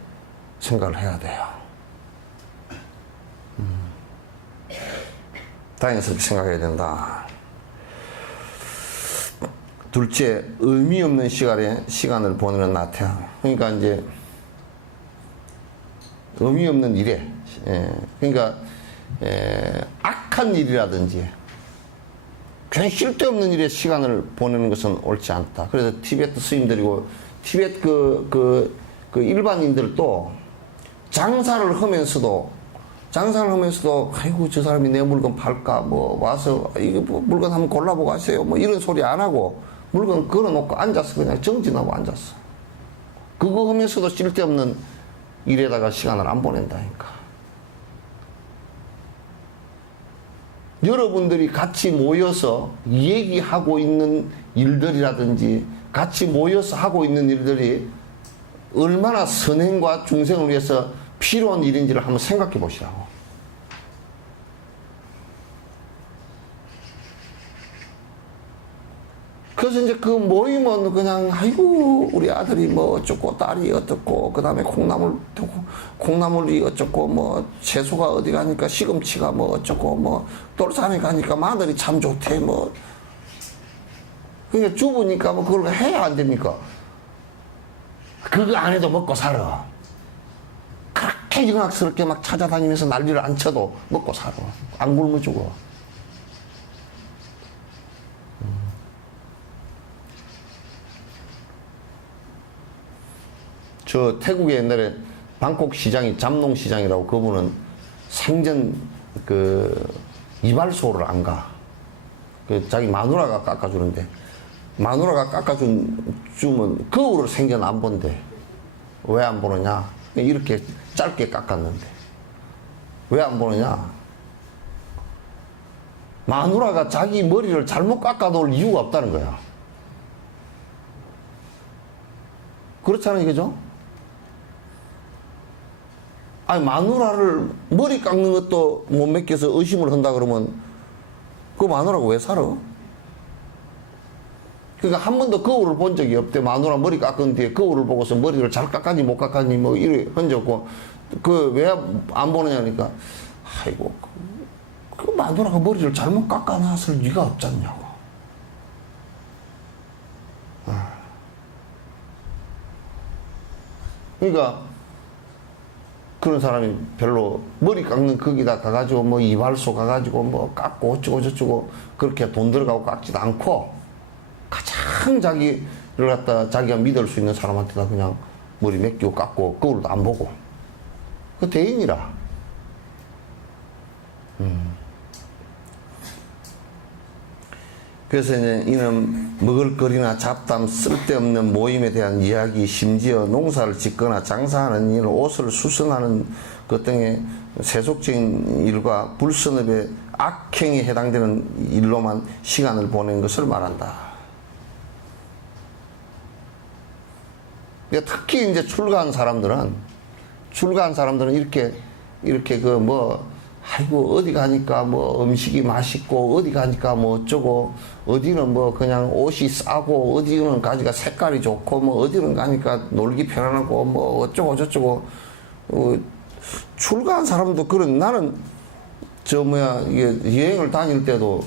생각을 해야 돼요. 다행스럽게 생각해야 된다. 둘째, 의미 없는 시간을 보내는 나태함. 그러니까 이제 의미 없는 일에, 그러니까 악한 일이라든지 그냥 쓸데없는 일에 시간을 보내는 것은 옳지 않다. 그래서 티베트 스님들이고 티베트 그 일반인들도 장사를 하면서도 아이고 저 사람이 내 물건 팔까 뭐 와서 이거 뭐 물건 한번 골라보고 가세요 뭐 이런 소리 안 하고 물건 걸어놓고 앉아서 그냥 정진하고 앉았어. 그거 하면서도 쓸데없는 일에다가 시간을 안 보낸다니까. 여러분들이 같이 모여서 얘기하고 있는 일들이라든지 같이 모여서 하고 있는 일들이 얼마나 선행과 중생을 위해서 필요한 일인지를 한번 생각해 보시라고. 그래서 이제 그 모임은 그냥 아이고 우리 아들이 뭐 어쩌고 딸이 어떻고 그 다음에 콩나물이 어쩌고 뭐 채소가 어디 가니까 시금치가 뭐 어쩌고 뭐 돌산에 가니까 마늘이 참 좋대 뭐. 그러니까 주부니까 뭐 그걸 해야 안 됩니까? 그거 안 해도 먹고 살아. 그렇게 영악스럽게 막 찾아다니면서 난리를 안 쳐도 먹고 살아. 안 굶어 죽어. 저 태국에 옛날에 방콕 시장이 잠농 시장이라고 그분은 생전 그 이발소를 안 가. 그 자기 마누라가 깎아주는데 마누라가 깎아주면 거울을 생전 안 본대. 왜 안 보느냐? 이렇게 짧게 깎았는데 왜 안 보느냐? 마누라가 자기 머리를 잘못 깎아놓을 이유가 없다는 거야. 그렇잖아요, 그죠? 아니 마누라를 머리 깎는 것도 못 맡겨서 의심을 한다 그러면 그 마누라가 왜 살아? 그러니까 한 번도 거울을 본 적이 없대. 마누라 머리 깎은 뒤에 거울을 보고서 머리를 잘 깎았니 못 깎았니 뭐 이래 흔적고 그 왜 안 보느냐니까 아이고 그 마누라가 머리를 잘못 깎아놨을 리가 없잖냐고. 그러니까 그런 사람이 별로 머리 깎는 거기다 가가지고 뭐 이발소 가가지고 뭐 깎고 어쩌고 저쩌고 그렇게 돈 들어가고 깎지도 않고 가장 자기를 갖다 자기가 믿을 수 있는 사람한테다 그냥 머리 맡기고 깎고 거울도 안 보고 그 대인이라. 그래서 이제 이는 먹을거리나 잡담 쓸데없는 모임에 대한 이야기 심지어 농사를 짓거나 장사하는 일 옷을 수선하는 것 등의 세속적인 일과 불선업의 악행에 해당되는 일로만 시간을 보낸 것을 말한다. 그러니까 특히 이제 출가한 사람들은 이렇게 그 뭐 아이고 어디 가니까 뭐 음식이 맛있고 어디 가니까 뭐 어쩌고 어디는 뭐 그냥 옷이 싸고 어디는 가니까 색깔이 좋고 뭐 어디는 가니까 놀기 편안하고 뭐 어쩌고 저쩌고 출가한 사람도 그런. 나는 저 뭐야 이게 여행을 다닐 때도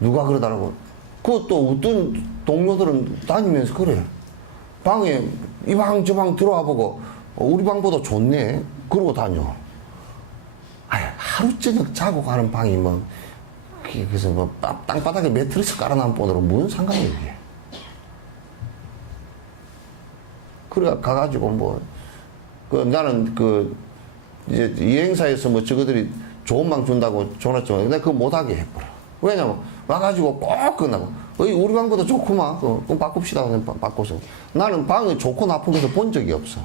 누가 그러더라고. 그것도 어떤 동료들은 다니면서 그래. 방에 이 방 저 방 들어와 보고 우리 방보다 좋네 그러고 다녀. 아니, 하루 저녁 자고 가는 방이 뭐 그래서 뭐 땅바닥에 매트리스 깔아놓은 본으로 무슨 상관이야 이게. 그래 가가지고 뭐 나는 이제 여행사에서 뭐 저거들이 좋은 방 준다고 줘놨지만 내가 그거 못하게 해버려. 왜냐면 와가지고 꼭 끝나고 우리 방보다 좋구만 그럼 바꿉시다 그냥 바꿔서. 나는 방이 좋고 나쁜 것을 본 적이 없어.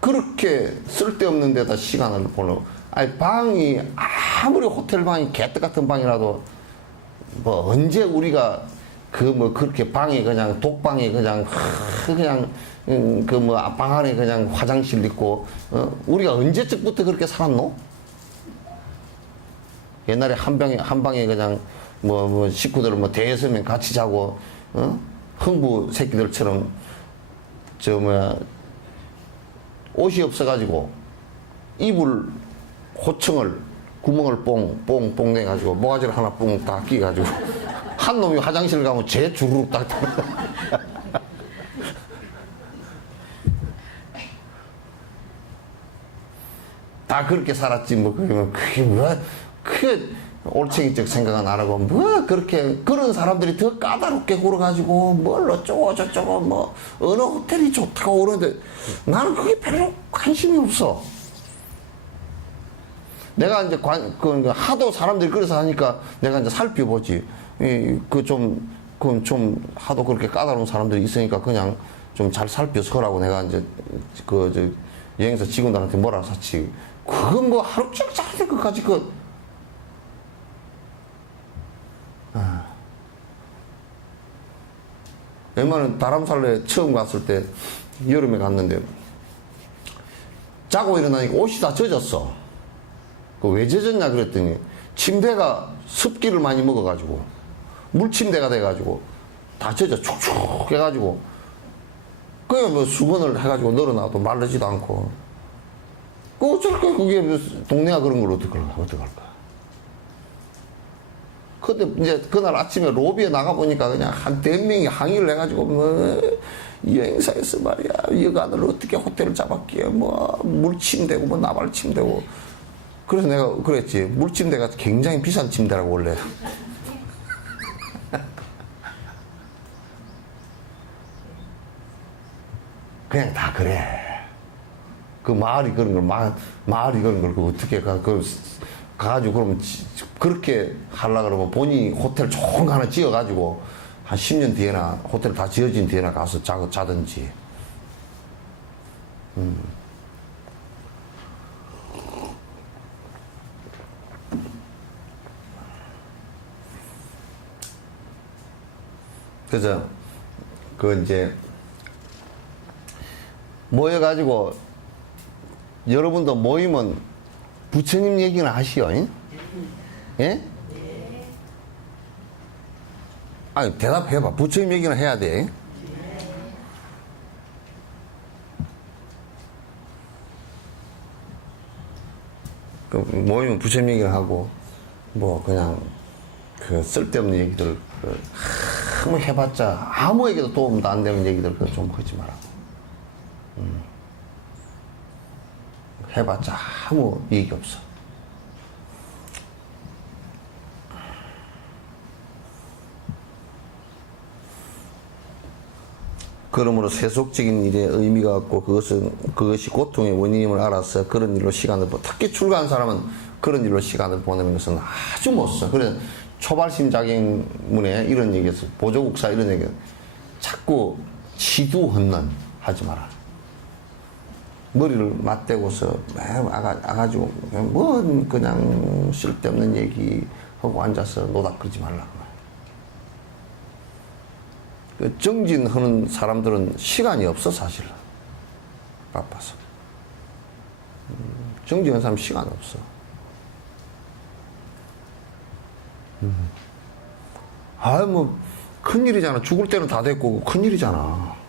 그렇게 쓸데없는 데다 시간을 보내고. 아니 방이 아무리 호텔 방이 개떡 같은 방이라도 뭐 언제 우리가 그 뭐 그렇게 방에 그냥 독방에 그냥 그 뭐 방 안에 그냥 화장실 있고 우리가 언제쯤부터 그렇게 살았노? 옛날에 한 방에 그냥 뭐 식구들 뭐 대여섯명 같이 자고 흥부 새끼들처럼 저 뭐야 옷이 없어가지고 이불 호청을 구멍을 뽕 내가지고 모가지를 하나 뽕 딱 끼가지고 한 놈이 화장실 가면 제 주르륵 딱 다 그렇게 살았지 뭐. 그러면 그게 뭐야? 그게 올챙이적 생각은 안 하고, 뭐, 그렇게, 그런 사람들이 더 까다롭게 굴어가지고, 뭘 어쩌고 저쩌고, 뭐, 어느 호텔이 좋다고 그러는데, 나는 그게 별로 관심이 없어. 내가 이제 하도 사람들이 그래서 하니까 내가 이제 살펴보지. 그건 좀, 하도 그렇게 까다로운 사람들이 있으니까 그냥 좀 잘 살펴서 하라고 내가 이제, 여행사 직원들한테 뭐라 샀지. 그건 뭐 하루 종일 자야 될 것까지 웬만한 다람살레 처음 갔을 때 여름에 갔는데 자고 일어나니까 옷이 다 젖었어. 왜 젖었냐 그랬더니 침대가 습기를 많이 먹어가지고 물침대가 돼가지고 다 젖어 축축 해가지고 그냥 뭐 수건을 해가지고 널어놔도 마르지도 않고 어쩔 거야 그게 동네가 그런 걸 어떡할까. 근데 이제 그날 아침에 로비에 나가보니까 그냥 한 4명이 항의를 해가지고 뭐 여행사에서 말이야 여간을 어떻게 호텔을 잡았기에 뭐 물침대고 뭐 나발침대고 그래서 내가 그랬지 물침대가 굉장히 비싼 침대라고 원래 그냥 다 그래. 그 마을이 그런 걸 마을이 그런 걸 어떻게 가가지고 그러면 그렇게 하려고 그러면 본인이 호텔 좋은 거 하나 지어가지고 한 10년 뒤에나 호텔 다 지어진 뒤에나 가서 자든지. 그래서 이제 모여가지고 여러분도 모이면 부처님 얘기는 하시오. 예? 아니 대답해봐. 부처님 얘기는 해야 돼. 모이면 부처님 얘기를 하고 뭐 그냥 그 쓸데없는 얘기들 아무 해봤자 아무에게도 도움도 안 되는 얘기들 좀 하지 마라. 해봤자 아무 얘기 없어. 그러므로 세속적인 일에 의미가 없고 그것이 고통의 원인임을 알아서 그런 일로 시간을 특히 출가한 사람은 그런 일로 시간을 보내는 것은 아주 못 써. 그래서 초발심 자격문에 이런 얘기에서 보조국사 이런 얘기 자꾸 지두 헛난 하지 마라. 머리를 맞대고서 아가지고 뭔 그냥 쓸데없는 얘기하고 앉아서 노닥거리지 말라. 그 정진하는 사람들은 시간이 없어 사실. 바빠서. 정진하는 사람 시간 없어. 뭐 큰일이잖아. 죽을 때는 다 됐고 큰일이잖아.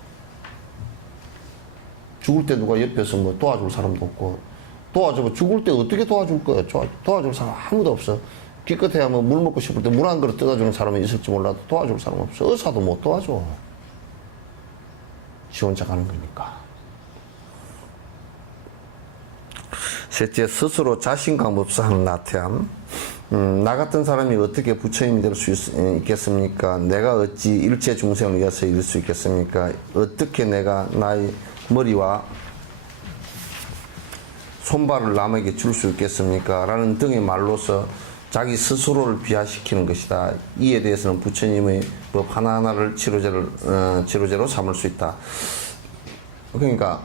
죽을 때 누가 옆에서 뭐 도와줄 사람도 없고 도와주면 죽을 때 어떻게 도와줄 거야. 도와줄 사람 아무도 없어. 기껏해야 뭐 물 먹고 싶을 때 물 한 그릇 떠다주는 사람이 있을지 몰라도 도와줄 사람 없어. 의사도 못 도와줘. 지 혼자 가는 거니까. 셋째, 스스로 자신감 없어 하는 나태함. 나 같은 사람이 어떻게 부처님이 될 수 있겠습니까? 내가 어찌 일체 중생을 위해서 이룰 수 있겠습니까? 어떻게 내가 나의 머리와 손발을 남에게 줄 수 있겠습니까? 라는 등의 말로서 자기 스스로를 비하시키는 것이다. 이에 대해서는 부처님의 법 하나하나를 치료제로 삼을 수 있다. 그러니까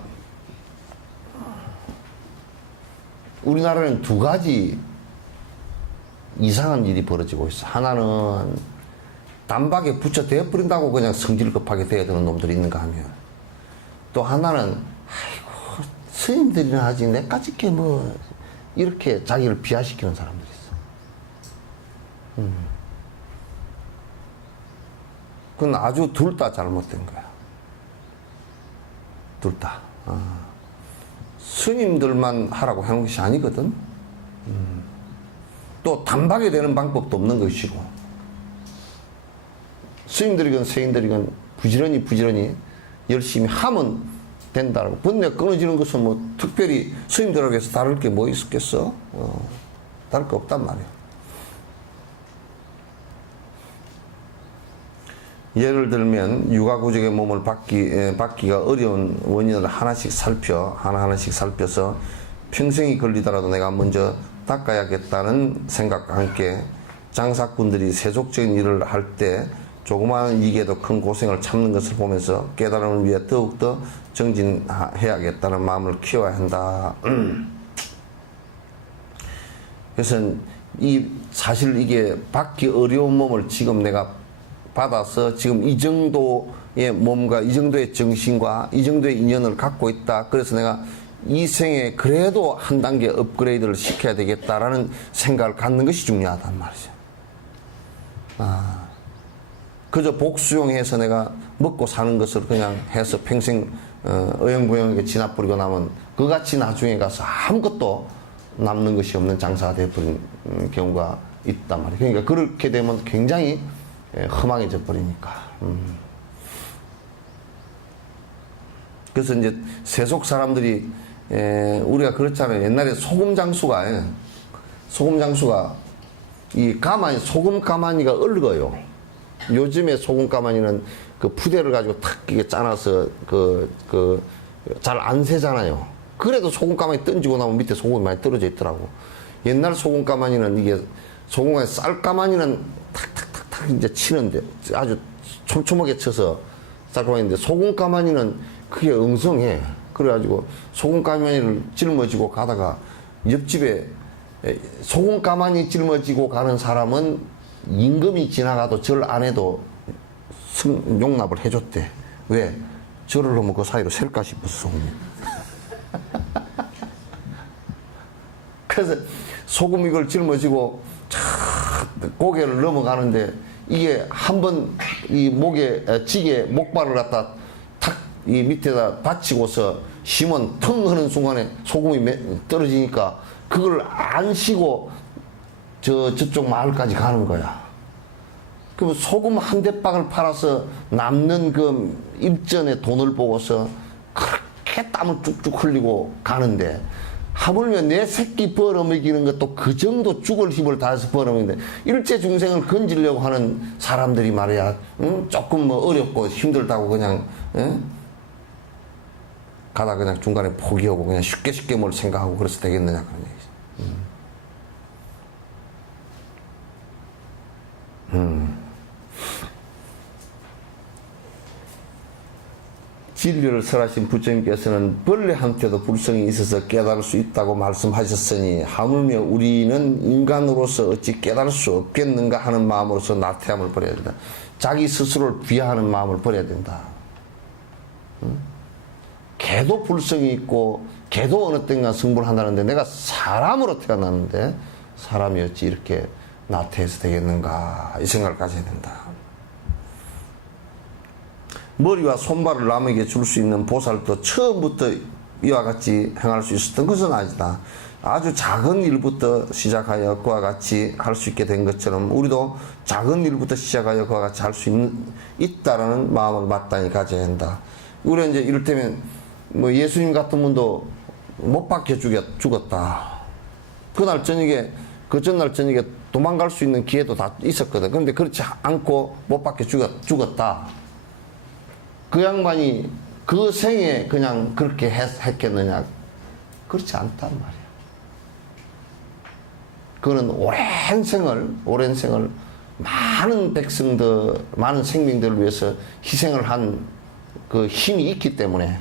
우리나라는 두 가지 이상한 일이 벌어지고 있어. 하나는 단박에 부처 되어버린다고 그냥 성질 급하게 돼야 되는 놈들이 있는가 하면, 또 하나는 아이고 스님들이나 하지 내까지 이렇게 뭐 이렇게 자기를 비하시키는 사람들이 있어. 그건 아주 둘 다 잘못된 거야. 둘 다. 스님들만 하라고 하는 것이 아니거든. 또 단박에 되는 방법도 없는 것이고, 스님들이건 세인들이건 부지런히 열심히 하면 된다고. 번뇌 끊어지는 것은 뭐 특별히 스님들에게서 다를 게 뭐 있었겠어? 다를 게 없단 말이야. 예를 들면 육아구적의 몸을 받기가 어려운 원인을 하나하나씩 살펴서 평생이 걸리더라도 내가 먼저 닦아야겠다는 생각과 함께 장사꾼들이 세속적인 일을 할 때 조그마한 이익에도 큰 고생을 참는 것을 보면서 깨달음을 위해 더욱더 정진해야겠다는 마음을 키워야 한다. 그래서 사실 이게 받기 어려운 몸을 지금 내가 받아서 지금 이 정도의 몸과 이 정도의 정신과 이 정도의 인연을 갖고 있다. 그래서 내가 이 생에 그래도 한 단계 업그레이드를 시켜야 되겠다라는 생각을 갖는 것이 중요하단 말이죠. 그저 복수용해서 내가 먹고 사는 것을 그냥 해서 평생 어영부영하게 지나버리고 나면 그같이 나중에 가서 아무것도 남는 것이 없는 장사가 되어버린 경우가 있단 말이에요. 그러니까 그렇게 되면 굉장히 험악해져 버리니까. 그래서 이제 세속 사람들이 우리가 그렇잖아요. 옛날에 소금 장수가 이 소금 가마니가 얼거요. 요즘에 소금 가마니는 그 푸대를 가지고 탁 이게 짜놔서 잘 안 새잖아요. 그래도 소금 가마니 던지고 나면 밑에 소금이 많이 떨어져 있더라고. 옛날 소금 가마니는 이게 소금가마니 쌀 가마니는 탁탁탁탁 이제 치는데 아주 촘촘하게 쳐서 쌀 가마니인데 소금 가마니는 그게 엉성해. 그래가지고 소금 가마니를 짊어지고 가다가 옆집에 소금 가마니 짊어지고 가는 사람은 임금이 지나가도 절 안 해도 용납을 해줬대. 왜? 절을 하면 그 사이로 셀까 싶어서 소금이. 그래서 소금 이걸 짊어지고 고개를 넘어가는데 이게 한번 이 찌개 목발을 갖다 탁 이 밑에다 받치고서 심은 텅 하는 순간에 소금이 떨어지니까 그걸 안 쉬고 저쪽 마을까지 가는 거야. 그럼 소금 한 대박을 팔아서 남는 그 입전의 돈을 보고서 그렇게 땀을 쭉쭉 흘리고 가는데 하물며 내 새끼 벌어먹이는 것도 그 정도 죽을 힘을 다해서 벌어먹는데 일제 중생을 건지려고 하는 사람들이 말이야, 조금 뭐 어렵고 힘들다고 그냥 가다 그냥 중간에 포기하고 그냥 쉽게 뭘 생각하고 그래서 되겠느냐 그런 얘기지. 진리를 설하신 부처님께서는 벌레한테도 불성이 있어서 깨달을 수 있다고 말씀하셨으니 하물며 우리는 인간으로서 어찌 깨달을 수 없겠는가 하는 마음으로서 나태함을 버려야 된다. 자기 스스로를 비하하는 마음을 버려야 된다. 개도 불성이 있고 개도 어느 땐가 승부를 한다는데 내가 사람으로 태어났는데 사람이 어찌 이렇게 나태해서 되겠는가 이 생각을 가져야 된다. 머리와 손발을 남에게 줄 수 있는 보살도 처음부터 이와 같이 행할 수 있었던 것은 아니다. 아주 작은 일부터 시작하여 그와 같이 할 수 있게 된 것처럼 우리도 작은 일부터 시작하여 그와 같이 할 수 있다라는 마음을 마땅히 가져야 한다. 우리 이제 이를테면 뭐 예수님 같은 분도 못 박혀 죽었다. 그날 저녁에 그 전날 저녁에 도망갈 수 있는 기회도 다 있었거든. 그런데 그렇지 않고 못 박혀 죽었다. 그 양반이 그 생에 그냥 그렇게 했겠느냐? 그렇지 않단 말이야. 그거는 오랜 생을 많은 백성들, 많은 생명들을 위해서 희생을 한 그 힘이 있기 때문에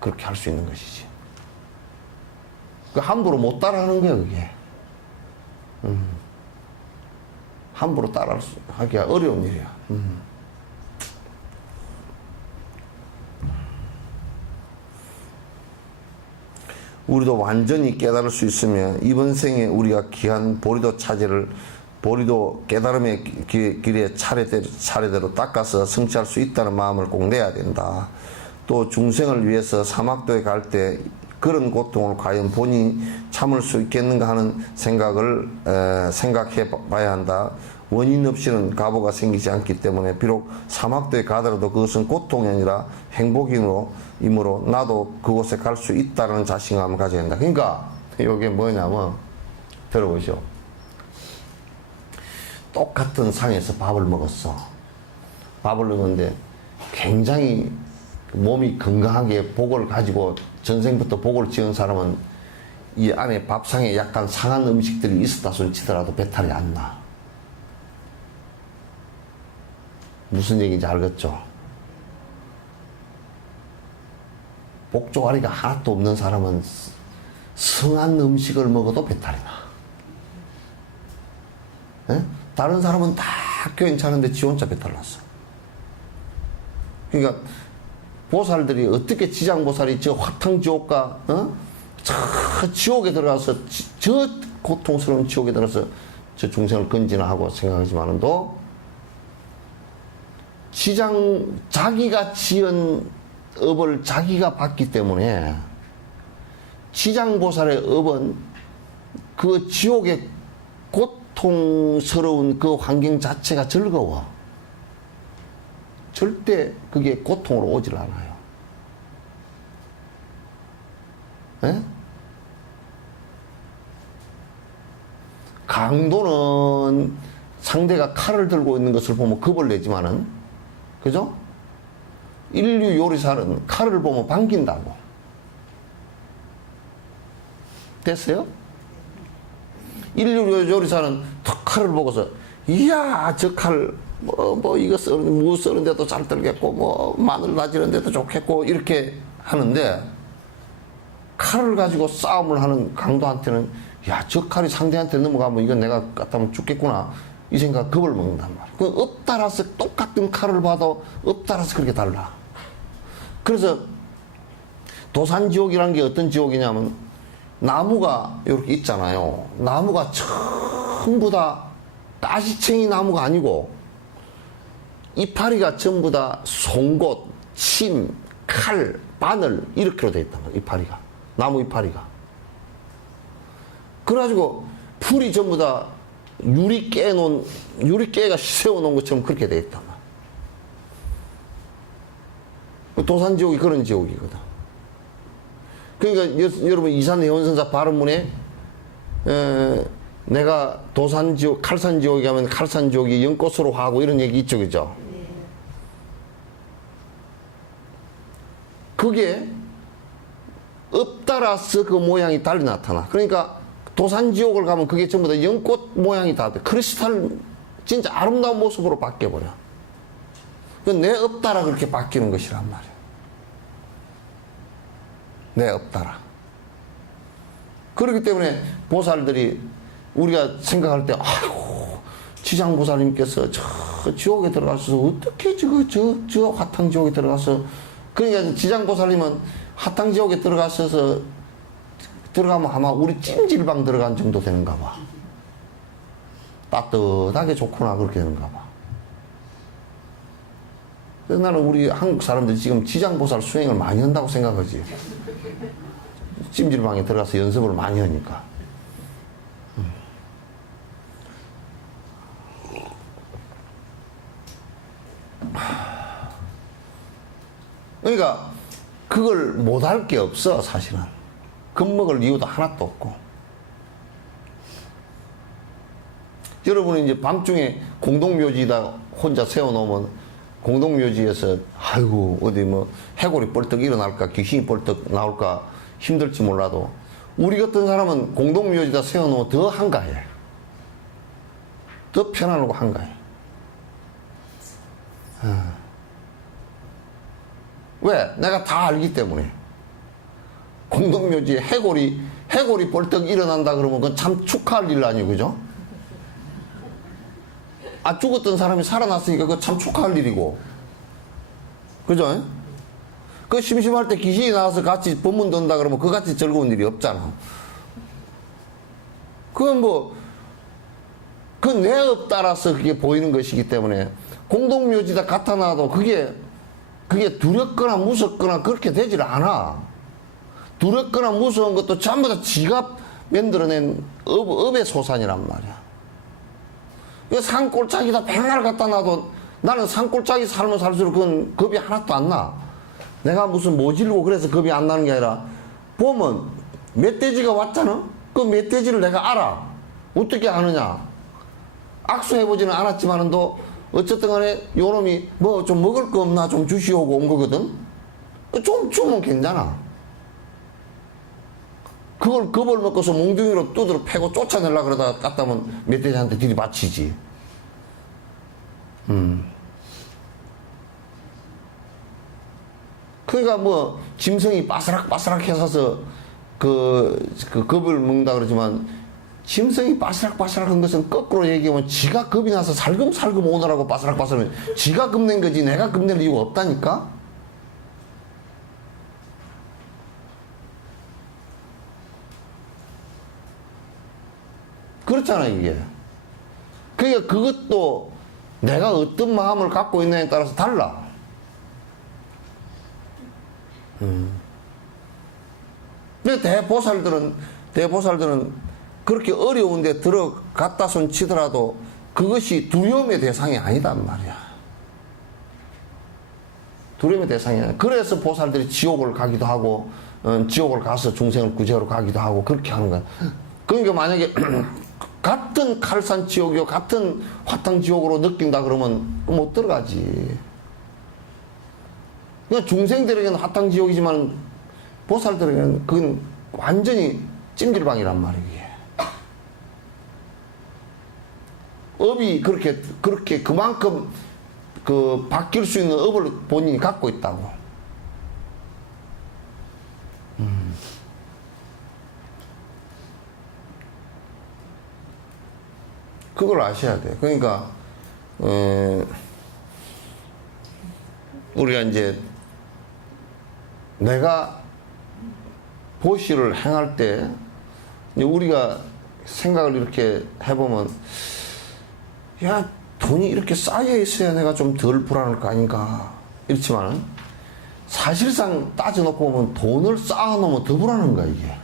그렇게 할 수 있는 것이지. 그 함부로 못 따라하는 거야, 그게. 함부로 따라하기가 어려운 일이야. 우리도 완전히 깨달을 수 있으며 이번 생에 우리가 귀한 보리도 깨달음의 길에 차례대로 닦아서 성취할 수 있다는 마음을 꼭 내야 된다. 또 중생을 위해서 사막도에 갈 때 그런 고통을 과연 본인이 참을 수 있겠는가 하는 생각을 생각해 봐야 한다. 원인 없이는 가보가 생기지 않기 때문에 비록 사막도에 가더라도 그것은 고통이 아니라 행복이므로 나도 그곳에 갈 수 있다는 자신감을 가져야 한다. 그러니까 이게 뭐냐면 들어보시오. 똑같은 상에서 밥을 먹었어. 밥을 넣었는데 굉장히 몸이 건강하게 복을 가지고 전생부터 복을 지은 사람은 이 안에 밥상에 약간 상한 음식들이 있었다 손치더라도 배탈이 안 나. 무슨 얘기인지 알겠죠? 복조가리가 하나도 없는 사람은 성한 음식을 먹어도 배탈이 나. 에? 다른 사람은 다 괜찮은데 지 혼자 배탈 났어. 그러니까 보살들이 어떻게 지장보살이 저 화탕지옥과 저 지옥에 들어가서 저 고통스러운 지옥에 들어서 저 중생을 건지나 하고 생각하지만도 자기가 지은 업을 자기가 받기 때문에 지장보살의 업은 그 지옥의 고통스러운 그 환경 자체가 즐거워. 절대 그게 고통으로 오질 않아요. 에? 강도는 상대가 칼을 들고 있는 것을 보면 겁을 내지만은, 그죠? 인류 요리사는 칼을 보면 반긴다고. 됐어요? 인류 요리사는 턱 칼을 보고서, 이야, 저 칼, 이거 무 쓰는데도 잘 들겠고, 마늘 다지는데도 좋겠고, 이렇게 하는데, 칼을 가지고 싸움을 하는 강도한테는, 야, 저 칼이 상대한테 넘어가면 이건 내가 갖다면 죽겠구나. 이 생각, 겁을 먹는단 말이야. 그 엎달아서 똑같은 칼을 봐도 엎달아서 그렇게 달라. 그래서 도산지옥이라는 게 어떤 지옥이냐면, 나무가 이렇게 있잖아요. 나무가 전부 다 가시챙이 나무가 아니고 이파리가 전부 다 송곳, 침, 칼, 바늘 이렇게로 되어 있단 말이에요. 이파리가. 나무 이파리가. 그래가지고 풀이 전부 다 유리깨가 세워놓은 것처럼 그렇게 되어 있단 말이에요. 도산지옥이 그런 지옥이거든. 그러니까 여러분 이산해원선사 발언문에 내가 도산지옥, 칼산지옥에 가면 칼산지옥이 연꽃으로 하고 이런 얘기 있죠, 그죠? 그게 엎달아서 그 모양이 달리 나타나. 그러니까 도산지옥을 가면 그게 전부 다 연꽃 모양이 다 돼. 크리스탈 진짜 아름다운 모습으로 바뀌어버려. 내 엎달아 그렇게 바뀌는 것이란 말이야. 내 엎달아. 그렇기 때문에 보살들이 우리가 생각할 때, 아이고, 지장보살님께서 저 지옥에 들어가서 어떻게 저 화탕지옥에 들어가서, 그러니까 지장보살님은 화탕지옥에 들어가면 아마 우리 찜질방 들어간 정도 되는가 봐. 따뜻하게 좋구나, 그렇게 되는가 봐. 그래서 나는 우리 한국 사람들이 지금 지장보살 수행을 많이 한다고 생각하지. 찜질방에 들어가서 연습을 많이 하니까. 그러니까 그걸 못할 게 없어, 사실은. 겁먹을 이유도 하나도 없고. 여러분이 이제 밤중에 공동묘지에다 혼자 세워놓으면 공동묘지에서 아이고 어디 해골이 벌떡 일어날까 귀신이 벌떡 나올까 힘들지 몰라도 우리 같은 사람은 공동묘지에다 세워놓으면 더 한가해. 더 편안하고 한가해. 왜? 내가 다 알기 때문에. 공동묘지에 해골이 벌떡 일어난다 그러면 그건 참 축하할 일 아니에요, 그죠? 죽었던 사람이 살아났으니까 그거 참 축하할 일이고. 그죠? 그 심심할 때 귀신이 나와서 같이 법문 듣는다 그러면 그같이 즐거운 일이 없잖아. 그건 그 내 업 따라서 그게 보이는 것이기 때문에 공동묘지다 갖다 놔도 그게 두렵거나 무섭거나 그렇게 되질 않아. 두렵거나 무서운 것도 전부 다 지가 만들어낸 업의 소산이란 말이야. 산골짜기다 백날 갖다 놔도 나는 산골짜기 살면 살수록 그건 겁이 하나도 안 나. 내가 무슨 모질고 그래서 겁이 안 나는 게 아니라 보면 멧돼지가 왔잖아? 그 멧돼지를 내가 알아. 어떻게 아느냐? 악수해보지는 않았지만도 어쨌든 간에 요놈이 뭐 좀 먹을 거 없나 좀 주시오고 온 거거든. 좀 주면 괜찮아. 그걸 겁을 먹고서 몽둥이로 두드러 패고 쫓아내려고 그러다가 갖다면 멧돼지한테 들이받치지. 그러니까 뭐 짐승이 바스락바스락 해서 그 겁을 먹는다 그러지만 짐승이 바스락바스락한 것은 거꾸로 얘기하면 지가 겁이 나서 살금살금 오느라고 바스락바스락 지가 겁낸 거지 내가 겁낼 이유가 없다니까. 그렇잖아 이게. 그러니까 그것도 내가 어떤 마음을 갖고 있느냐에 따라서 달라. 근데 대보살들은 그렇게 어려운데 들어갔다 손 치더라도 그것이 두려움의 대상이 아니단 말이야. 두려움의 대상이 아니야. 그래서 보살들이 지옥을 가기도 하고, 지옥을 가서 중생을 구제하러 가기도 하고, 그렇게 하는 거야. 그러니까 만약에, 같은 칼산 지옥이요, 같은 화탕 지옥으로 느낀다 그러면 못 들어가지. 그러니까 중생들에게는 화탕 지옥이지만, 보살들에게는 그건 완전히 찜질방이란 말이에요. 업이 그렇게 그만큼 바뀔 수 있는 업을 본인이 갖고 있다고. 그걸 아셔야 돼. 그러니까, 우리가 이제 내가 보시를 행할 때 우리가 생각을 이렇게 해보면 야 돈이 이렇게 쌓여 있어야 내가 좀 덜 불안할 거 아닌가 이렇지만 사실상 따져놓고 보면 돈을 쌓아놓으면 더 불안한 거야 이게.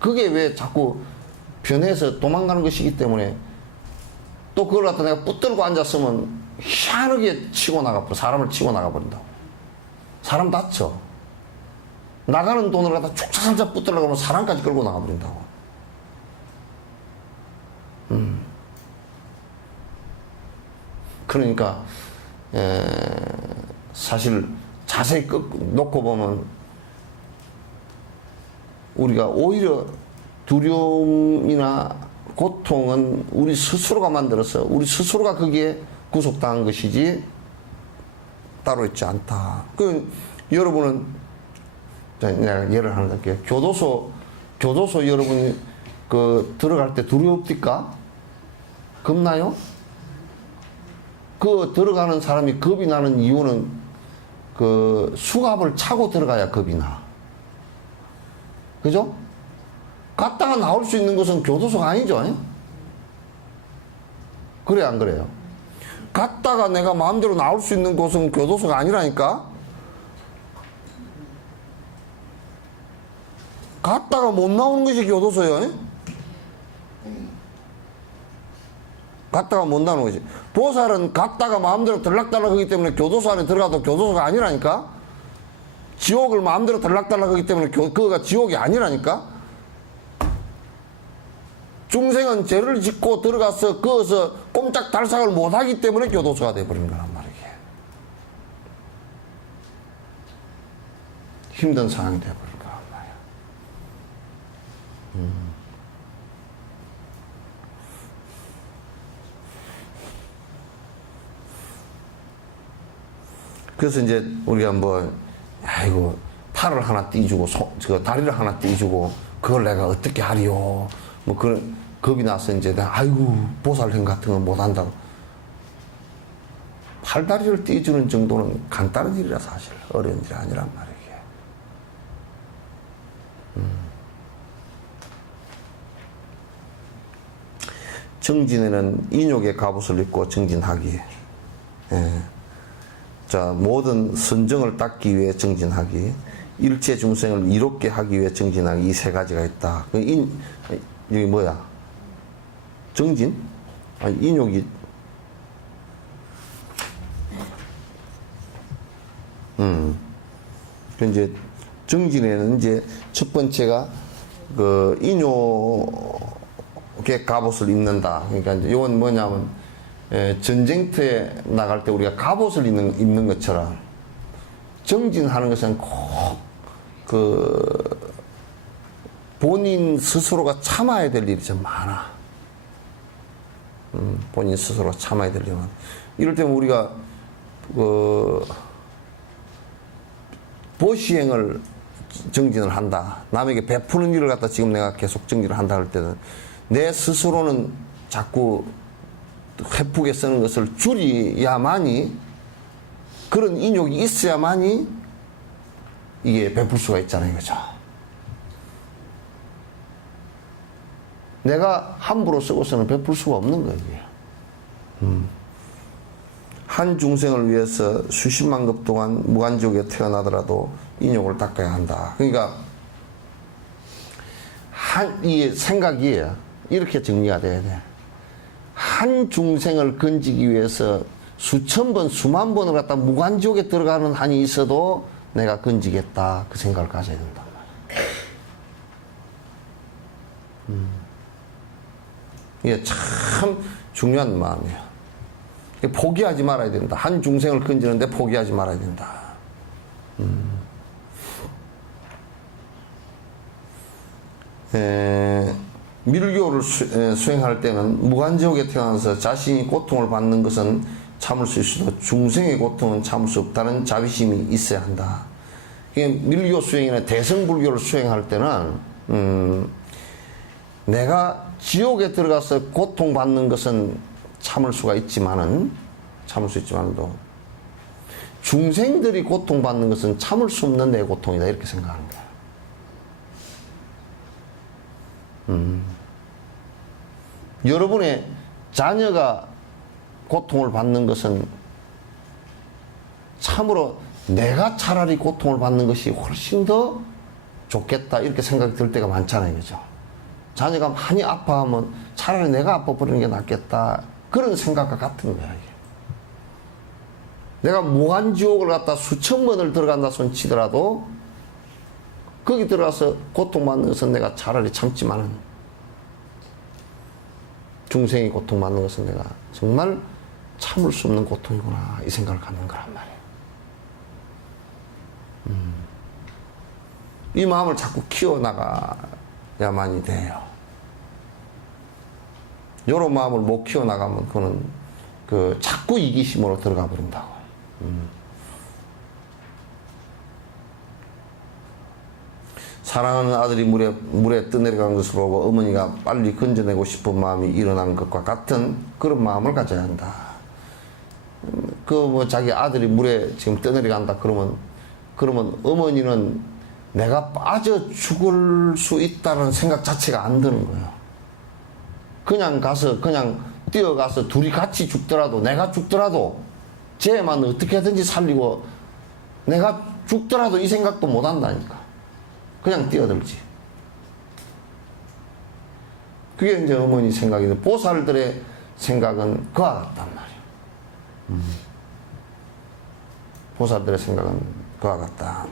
그게 왜 자꾸 변해서 도망가는 것이기 때문에 또 그걸 갖다 내가 붙들고 앉았으면 희한하게 치고 나가버려. 사람을 치고 나가버린다고. 사람 다쳐. 나가는 돈을 갖다 축사살짝 붙들려고 하면 사람까지 끌고 나가버린다고. 그러니까 사실 자세히 놓고 보면 우리가 오히려 두려움이나 고통은 우리 스스로가 만들어서 우리 스스로가 거기에 구속당한 것이지 따로 있지 않다. 여러분은 내가 예를 하나 들게요. 교도소 여러분이 들어갈 때 두려웁니까? 겁나요? 들어가는 사람이 겁이 나는 이유는 수갑을 차고 들어가야 겁이 나. 그죠? 갔다가 나올 수 있는 것은 교도소가 아니죠. 그래, 안 그래요? 갔다가 내가 마음대로 나올 수 있는 곳은 교도소가 아니라니까? 갔다가 못 나오는 것이 교도소예요. 갔다가 못 나오는 것이. 보살은 갔다가 마음대로 들락달락 하기 때문에 교도소 안에 들어가도 교도소가 아니라니까? 지옥을 마음대로 들락달락 하기 때문에 그거가 지옥이 아니라니까? 중생은 죄를 짓고 들어가서 거기서 꼼짝달싹을 못하기 때문에 교도소가 되어버린 거란 말이에요. 힘든 상황이 되어버린 거란 말이에요. 그래서 이제 우리가 아이고 팔을 하나 띄주고 다리를 하나 띄주고 그걸 내가 어떻게 하리요? 그런 겁이 나서 이제 내가 아이고 보살행 같은 거 못한다고. 팔다리를 띄주는 정도는 간단한 일이라 사실 어려운 일이 아니란 말이에요. 정진에는 인욕의 갑옷을 입고 정진하기. 예. 자, 모든 선정을 닦기 위해 정진하기, 일체 중생을 이롭게 하기 위해 정진하기, 이 세 가지가 있다. 여기 뭐야? 정진? 아니, 인욕이. 그 이제 정진에는 이제 첫 번째가 인욕의 갑옷을 입는다. 그러니까 이제 이건 뭐냐면 전쟁터에 나갈 때 우리가 갑옷을 입는 것처럼 정진하는 것은 꼭 본인 스스로가 참아야 될 일이 좀 많아. 본인 스스로가 참아야 될 일은. 이럴 때면 우리가 보시행을 정진을 한다. 남에게 베푸는 일을 갖다 지금 내가 계속 정진을 한다 할 때는 내 스스로는 자꾸 회프게 쓰는 것을 줄여야만이, 그런 인욕이 있어야만이 이게 베풀 수가 있잖아요. 그죠? 내가 함부로 쓰고서는 베풀 수가 없는 거예요. 한 중생을 위해서 수십만 급 동안 무간지옥에 태어나더라도 인욕을 닦아야 한다. 그러니까 이 생각이 이렇게 정리가 돼야 돼. 한 중생을 건지기 위해서 수천 번, 수만 번을 갖다 무간지옥에 들어가는 한이 있어도 내가 건지겠다. 그 생각을 가져야 된단 말이야. 이게 참 중요한 마음이에요. 포기하지 말아야 된다. 한 중생을 건지는데 포기하지 말아야 된다. 밀교를 수행할 때는 무간지옥에 태어나서 자신이 고통을 받는 것은 참을 수 있어도 중생의 고통은 참을 수 없다는 자비심이 있어야 한다. 밀교 수행이나 대승불교를 수행할 때는 내가 지옥에 들어가서 고통받는 것은 참을 수 있지만도 중생들이 고통받는 것은 참을 수 없는 내 고통이다, 이렇게 생각하는 거야. 여러분의 자녀가 고통을 받는 것은 참으로 내가 차라리 고통을 받는 것이 훨씬 더 좋겠다, 이렇게 생각이 들 때가 많잖아요. 그죠? 자녀가 많이 아파하면 차라리 내가 아파버리는 게 낫겠다, 그런 생각과 같은 거야. 이게. 내가 무한지옥을 갖다 수천 번을 들어간다 손 치더라도 거기 들어가서 고통받는 것은 내가 차라리 참지만은 중생이 고통받는 것은 내가 정말 참을 수 없는 고통이구나, 이 생각을 갖는 거란 말이에요. 이 마음을 자꾸 키워나가야만이 돼요. 이런 마음을 못 키워나가면 그거는 자꾸 이기심으로 들어가 버린다고. 사랑하는 아들이 물에 떠내려간 것을 보고 어머니가 빨리 건져내고 싶은 마음이 일어나는 것과 같은 그런 마음을 가져야 한다. 자기 아들이 물에 지금 떠내려간다 그러면 어머니는 내가 빠져 죽을 수 있다는 생각 자체가 안 드는 거예요. 그냥 뛰어가서 둘이 같이 죽더라도, 내가 죽더라도 쟤만 어떻게든지 살리고 내가 죽더라도 이 생각도 못 한다니까. 그냥 뛰어들지. 그게 이제 어머니 생각인데, 보살들의 생각은 그와 같단 말이에요. 보살들의 생각은 그와 같다.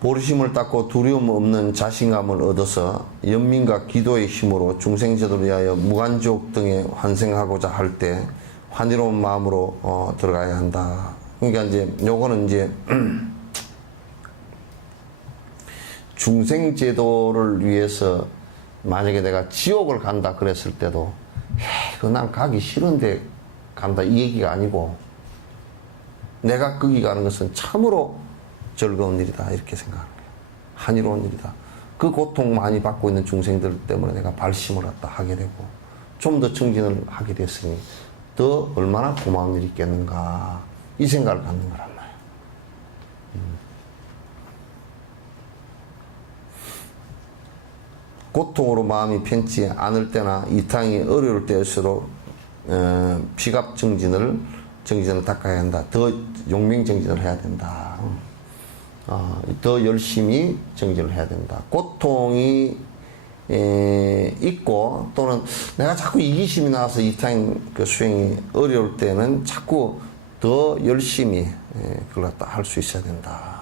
보리심을 닦고 두려움 없는 자신감을 얻어서 연민과 기도의 힘으로 중생제도를 위하여 무간지옥 등에 환생하고자 할 때 환희로운 마음으로 들어가야 한다. 그러니까 이제 요거는 이제 중생제도를 위해서 만약에 내가 지옥을 간다 그랬을 때도 그거 난 가기 싫은데 간다, 이 얘기가 아니고 내가 거기 가는 것은 참으로 즐거운 일이다, 이렇게 생각하는 거예요. 한이로운 일이다. 그 고통 많이 받고 있는 중생들 때문에 내가 발심을 갖다 하게 되고 좀 더 정진을 하게 됐으니 더 얼마나 고마운 일이 있겠는가, 이 생각을 갖는 거란 말이에요. 고통으로 마음이 편치 않을 때나 이탕이 어려울 때일수록 피갑 정진을 닦아야 한다. 더 용맹 정진을 해야 된다. 더 열심히 정진을 해야 된다. 고통이 있고 또는 내가 자꾸 이기심이 나와서 이탕 수행이 어려울 때는 자꾸 더 열심히 그걸 갖다 할 수 있어야 된다.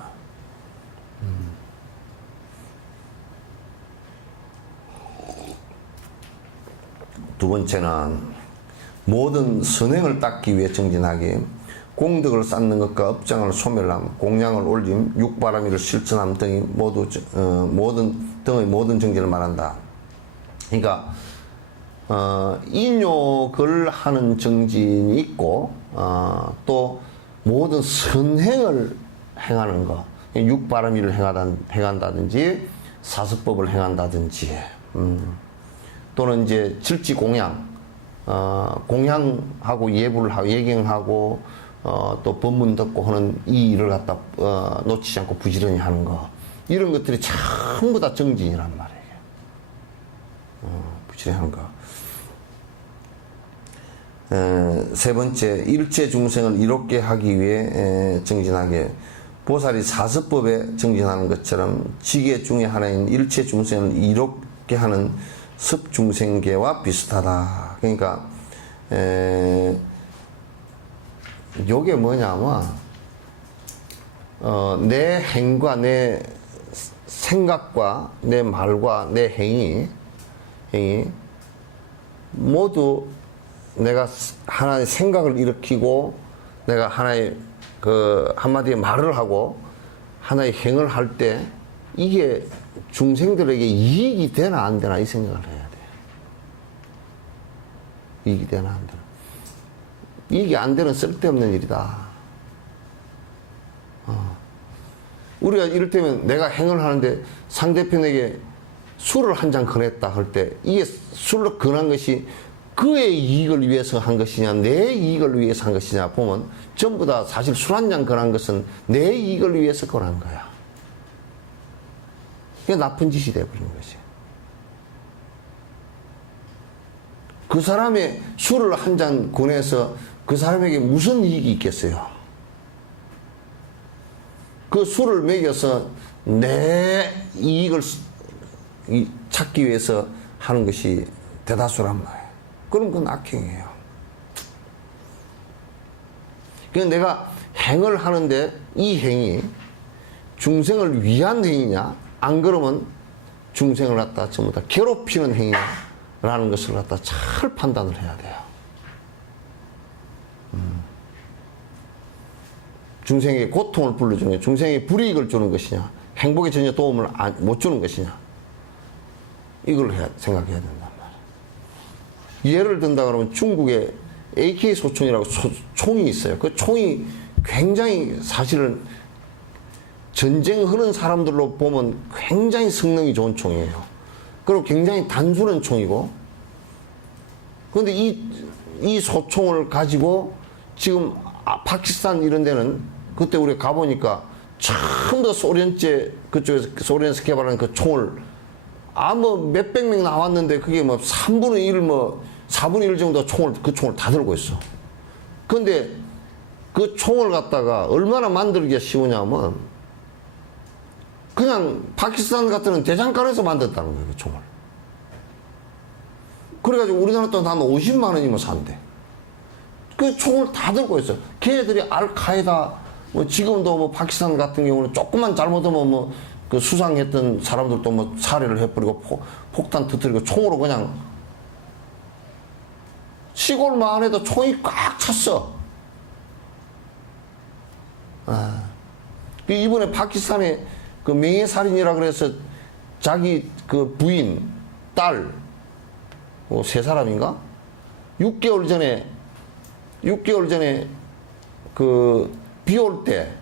두 번째는 모든 선행을 닦기 위해 정진하기, 공덕을 쌓는 것과 업장을 소멸함, 공양을 올림, 육바라밀을 실천함 등이 모두 등의 모든 정진을 말한다. 그러니까 인욕을 하는 정진이 있고 또 모든 선행을 행하는 거, 육바라밀을 행한다든지 사습법을 행한다든지 또는 이제 질지공양, 공양하고 예불을 하고 예경하고 또 법문 듣고 하는 이 일을 갖다 놓치지 않고 부지런히 하는 거, 이런 것들이 전부 다 정진이란 말이에요. 부지런히 하는 거. 세 번째, 일체 중생을 이롭게 하기 위해 정진하게, 보살이 사습법에 정진하는 것처럼 지계 중에 하나인 일체 중생을 이롭게 하는 습중생계와 비슷하다. 그러니까 요게 뭐냐면 내 행과 내 생각과 내 말과 내 행위 모두 내가 하나의 생각을 일으키고 내가 하나의 그 한마디의 말을 하고 하나의 행을 할 때 이게 중생들에게 이익이 되나 안 되나 이 생각을 해야 돼. 이익이 되나 안 되나. 이익이 안 되는 쓸데없는 일이다. 우리가 이를테면 내가 행을 하는데 상대편에게 술을 한 잔 권했다 할 때 이게 술을 권한 것이 그의 이익을 위해서 한 것이냐 내 이익을 위해서 한 것이냐 보면 전부 다 사실 술 한 잔 권한 것은 내 이익을 위해서 권한 거야. 그게 나쁜 짓이 되어버린 것이. 그 사람의 술을 한 잔 권해서 그 사람에게 무슨 이익이 있겠어요? 그 술을 먹여서 내 이익을 찾기 위해서 하는 것이 대다수란 말이에요. 그럼 그건 악행이에요. 그러니까 내가 행을 하는데 이 행이 중생을 위한 행위냐, 안 그러면 중생을 갖다 전부 다 괴롭히는 행위라는 것을 갖다 잘 판단을 해야 돼요. 중생에게 고통을 불러주는 게 중생에게 불이익을 주는 것이냐, 행복에 전혀 도움을 못 주는 것이냐, 이걸 생각해야 된단 말이에요. 예를 든다 그러면 중국에 AK 소총이라고 총이 있어요. 그 총이 굉장히 사실은 전쟁하는 사람들로 보면 굉장히 성능이 좋은 총이에요. 그리고 굉장히 단순한 총이고, 그런데 이 소총을 가지고 지금 파키스탄 이런 데는 그때 우리가 가보니까 처음 더 소련제 그쪽에서 소련에서 개발한 그 총을 몇백 명 나왔는데 그게 3분의 1 4분의 1 정도 그 총을 다 들고 있어. 근데 그 총을 갖다가 얼마나 만들기가 쉬우냐면 그냥 파키스탄 같은 대장간에서 만들었다는 거예요, 그 총을. 그래가지고 우리나라 돈 한 50만 원이면 산대. 그 총을 다 들고 있어. 걔네들이 알카에다 지금도 파키스탄 같은 경우는 조금만 잘못하면 그 수상했던 사람들도 살해를 해버리고 폭탄 터뜨리고 총으로 그냥 시골만 해도 총이 꽉 찼어. 이번에 파키스탄에 그 명예살인이라 그래서 자기 그 부인, 딸, 세 사람인가? 6개월 전에 그 비 올 때,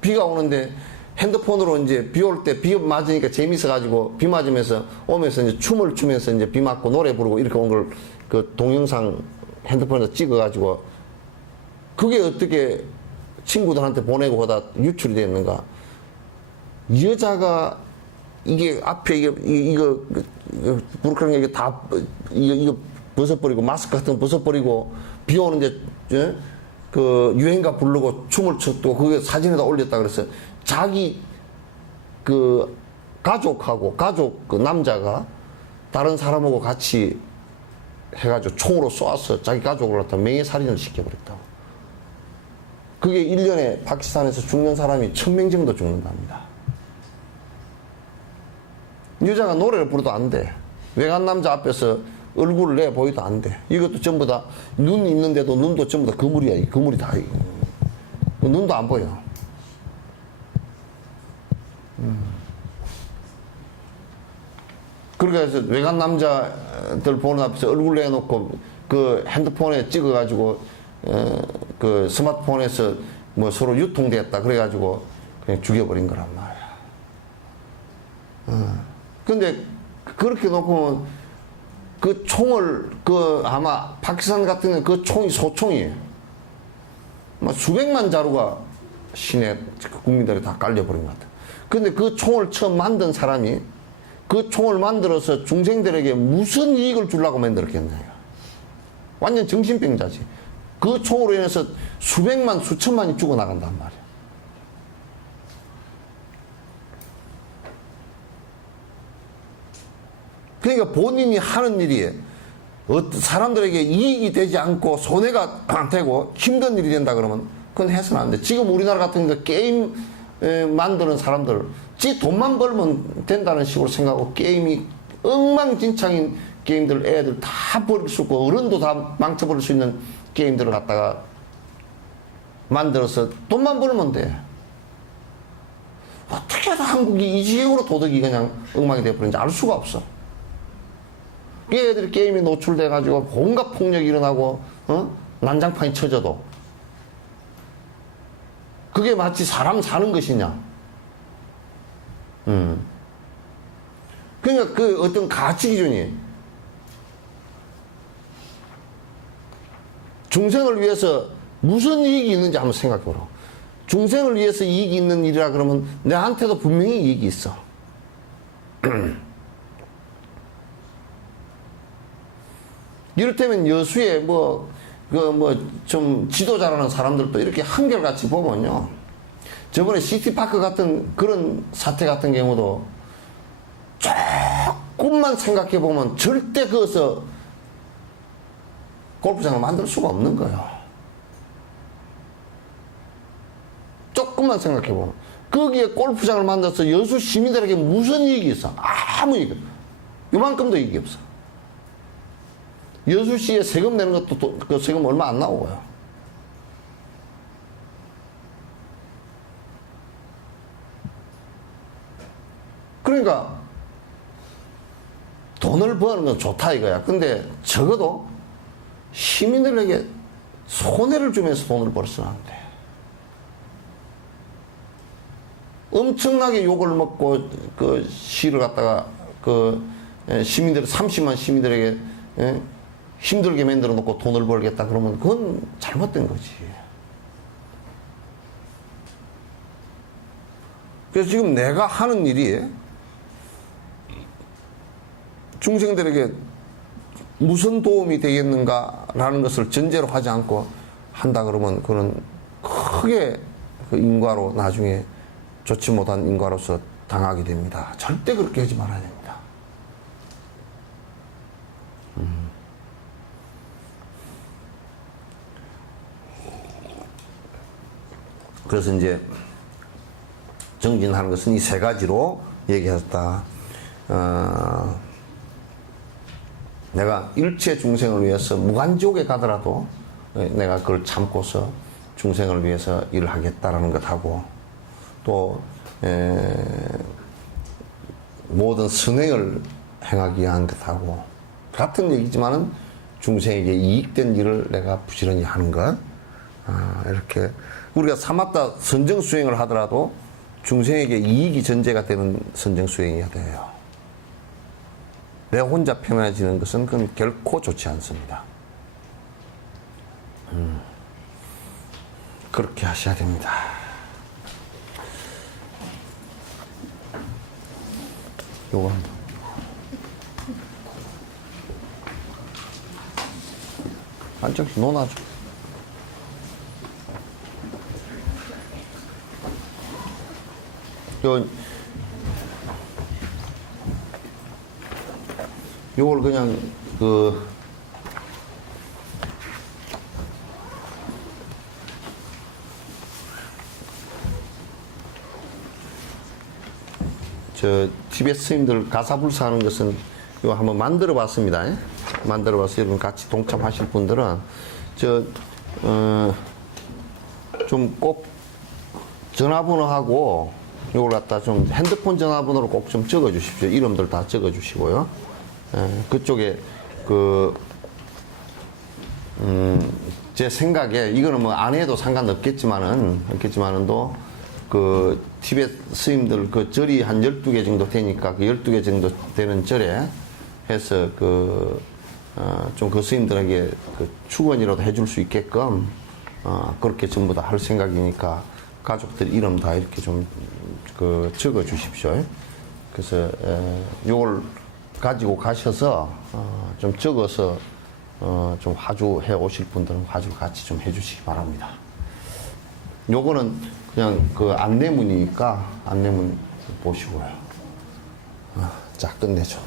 비가 오는데 핸드폰으로 이제 비 올 때 비 맞으니까 재밌어가지고 비 맞으면서 오면서 이제 춤을 추면서 이제 비 맞고 노래 부르고 이렇게 온 걸 그 동영상 핸드폰에서 찍어가지고 그게 어떻게 친구들한테 보내고 하다 유출이 됐는가. 여자가 이게 앞에 이거 부르크랑 이게 다 이거 벗어버리고 마스크 같은 거 벗어버리고 비 오는데 그 유행가 부르고 춤을 췄고 그게 사진에다 올렸다 그래서 자기 그 가족 그 남자가 다른 사람하고 같이 해가지고 총으로 쏘아서 자기 가족을 갖다 명예살인을 시켜버렸다고. 그게 1년에 파키스탄에서 죽는 사람이 1000명 정도 죽는답니다. 여자가 노래를 부르도 안 돼. 외간 남자 앞에서 얼굴을 내 보여도 안 돼. 이것도 전부 다 눈 있는데도 눈도 전부 다 그물이야. 이 그물이 다. 눈도 안 보여. 그러니까 해서 외간 남자들 보는 앞에서 얼굴 내놓고 그 핸드폰에 찍어가지고 그 스마트폰에서 뭐 서로 유통됐다 그래가지고 그냥 죽여버린 거란 말이야. 근데 그렇게 놓고 그 총을 그 아마 파키스탄 같은 경우는 그 총이 소총이에요. 막 수백만 자루가 시내 국민들이 다 깔려버린 것 같아. 근데 그 총을 처음 만든 사람이 그 총을 만들어서 중생들에게 무슨 이익을 주려고 만들었겠냐. 완전 정신병자지. 그 총으로 인해서 수백만, 수천만이 죽어나간단 말이야. 그러니까 본인이 하는 일이 사람들에게 이익이 되지 않고 손해가 되고 힘든 일이 된다 그러면 그건 해서는 안 돼. 지금 우리나라 같은 경우 게임 만드는 사람들 지 돈만 벌면 된다는 식으로 생각하고 게임이 엉망진창인 게임들 애들 다 버릴 수 있고 어른도 다 망쳐버릴 수 있는 게임들을 갖다가 만들어서 돈만 벌면 돼. 어떻게 해서 한국이 이 지경으로 도덕이 그냥 엉망이 돼버린지 알 수가 없어. 애들이 게임에 노출돼가지고 온갖 폭력이 일어나고 난장판이 쳐져도 그게 마치 사람 사는 것이냐. 그러니까 그 어떤 가치 기준이 중생을 위해서 무슨 이익이 있는지 한번 생각해 보라. 중생을 위해서 이익이 있는 일이라 그러면 내한테도 분명히 이익이 있어. 이를테면 여수에 좀 지도자라는 사람들도 이렇게 한결같이 보면요. 저번에 시티파크 같은 그런 사태 같은 경우도 조금만 생각해 보면 절대 거기서 골프장을 만들 수가 없는 거예요. 조금만 생각해 보면. 거기에 골프장을 만들어서 여수 시민들에게 무슨 이익이 있어? 아무 이익. 요만큼도 이익이 없어. 여수시에 세금 내는 것도 그 세금 얼마 안 나오고요. 그러니까 돈을 버는 건 좋다 이거야. 근데 적어도 시민들에게 손해를 주면서 돈을 벌어서는 안 돼. 엄청나게 욕을 먹고 그 시를 갖다가 그 시민들 30만 시민들에게 힘들게 만들어 놓고 돈을 벌겠다 그러면 그건 잘못된 거지. 그래서 지금 내가 하는 일이 중생들에게 무슨 도움이 되겠는가라는 것을 전제로 하지 않고 한다 그러면 그는 크게 그 인과로 나중에 좋지 못한 인과로서 당하게 됩니다. 절대 그렇게 하지 말아야 됩니다. 그래서 이제 정진하는 것은 이 세 가지로 얘기했다. 내가 일체 중생을 위해서 무간지옥에 가더라도 내가 그걸 참고서 중생을 위해서 일을 하겠다라는 것하고 또 모든 선행을 행하기 위한 것하고 같은 얘기지만은 중생에게 이익된 일을 내가 부지런히 하는 것. 이렇게 우리가 사마타 선정 수행을 하더라도 중생에게 이익이 전제가 되는 선정 수행이어야 돼요. 내 혼자 편안해지는 것은 그건 결코 좋지 않습니다. 그렇게 하셔야 됩니다. 요거 한번. 한쪽씩 놓아줘. 요걸 그냥 티베트 스님들 가사불사 하는 것은 이거 한번 만들어 봤습니다. 만들어봐서 여러분 같이 동참하실 분들은 좀 꼭 전화번호하고 이걸 갖다 좀 핸드폰 전화번호로 꼭 좀 적어 주십시오. 이름들 다 적어 주시고요. 그쪽에 제 생각에 이거는 뭐 안 해도 없겠지만은도 그 티벳 스님들 그 절이 한 12개 정도 되니까 그 12개 정도 되는 절에 해서 좀 그 스님들에게 그 축원이라도 해줄 수 있게끔 그렇게 전부 다 할 생각이니까 가족들 이름 다 이렇게 좀 적어 주십시오. 그래서 요걸 가지고 가셔서 좀 적어서 좀 화주해 오실 분들은 화주 같이 좀 해주시기 바랍니다. 요거는 그냥 그 안내문이니까 안내문 보시고요. 자, 끝내죠.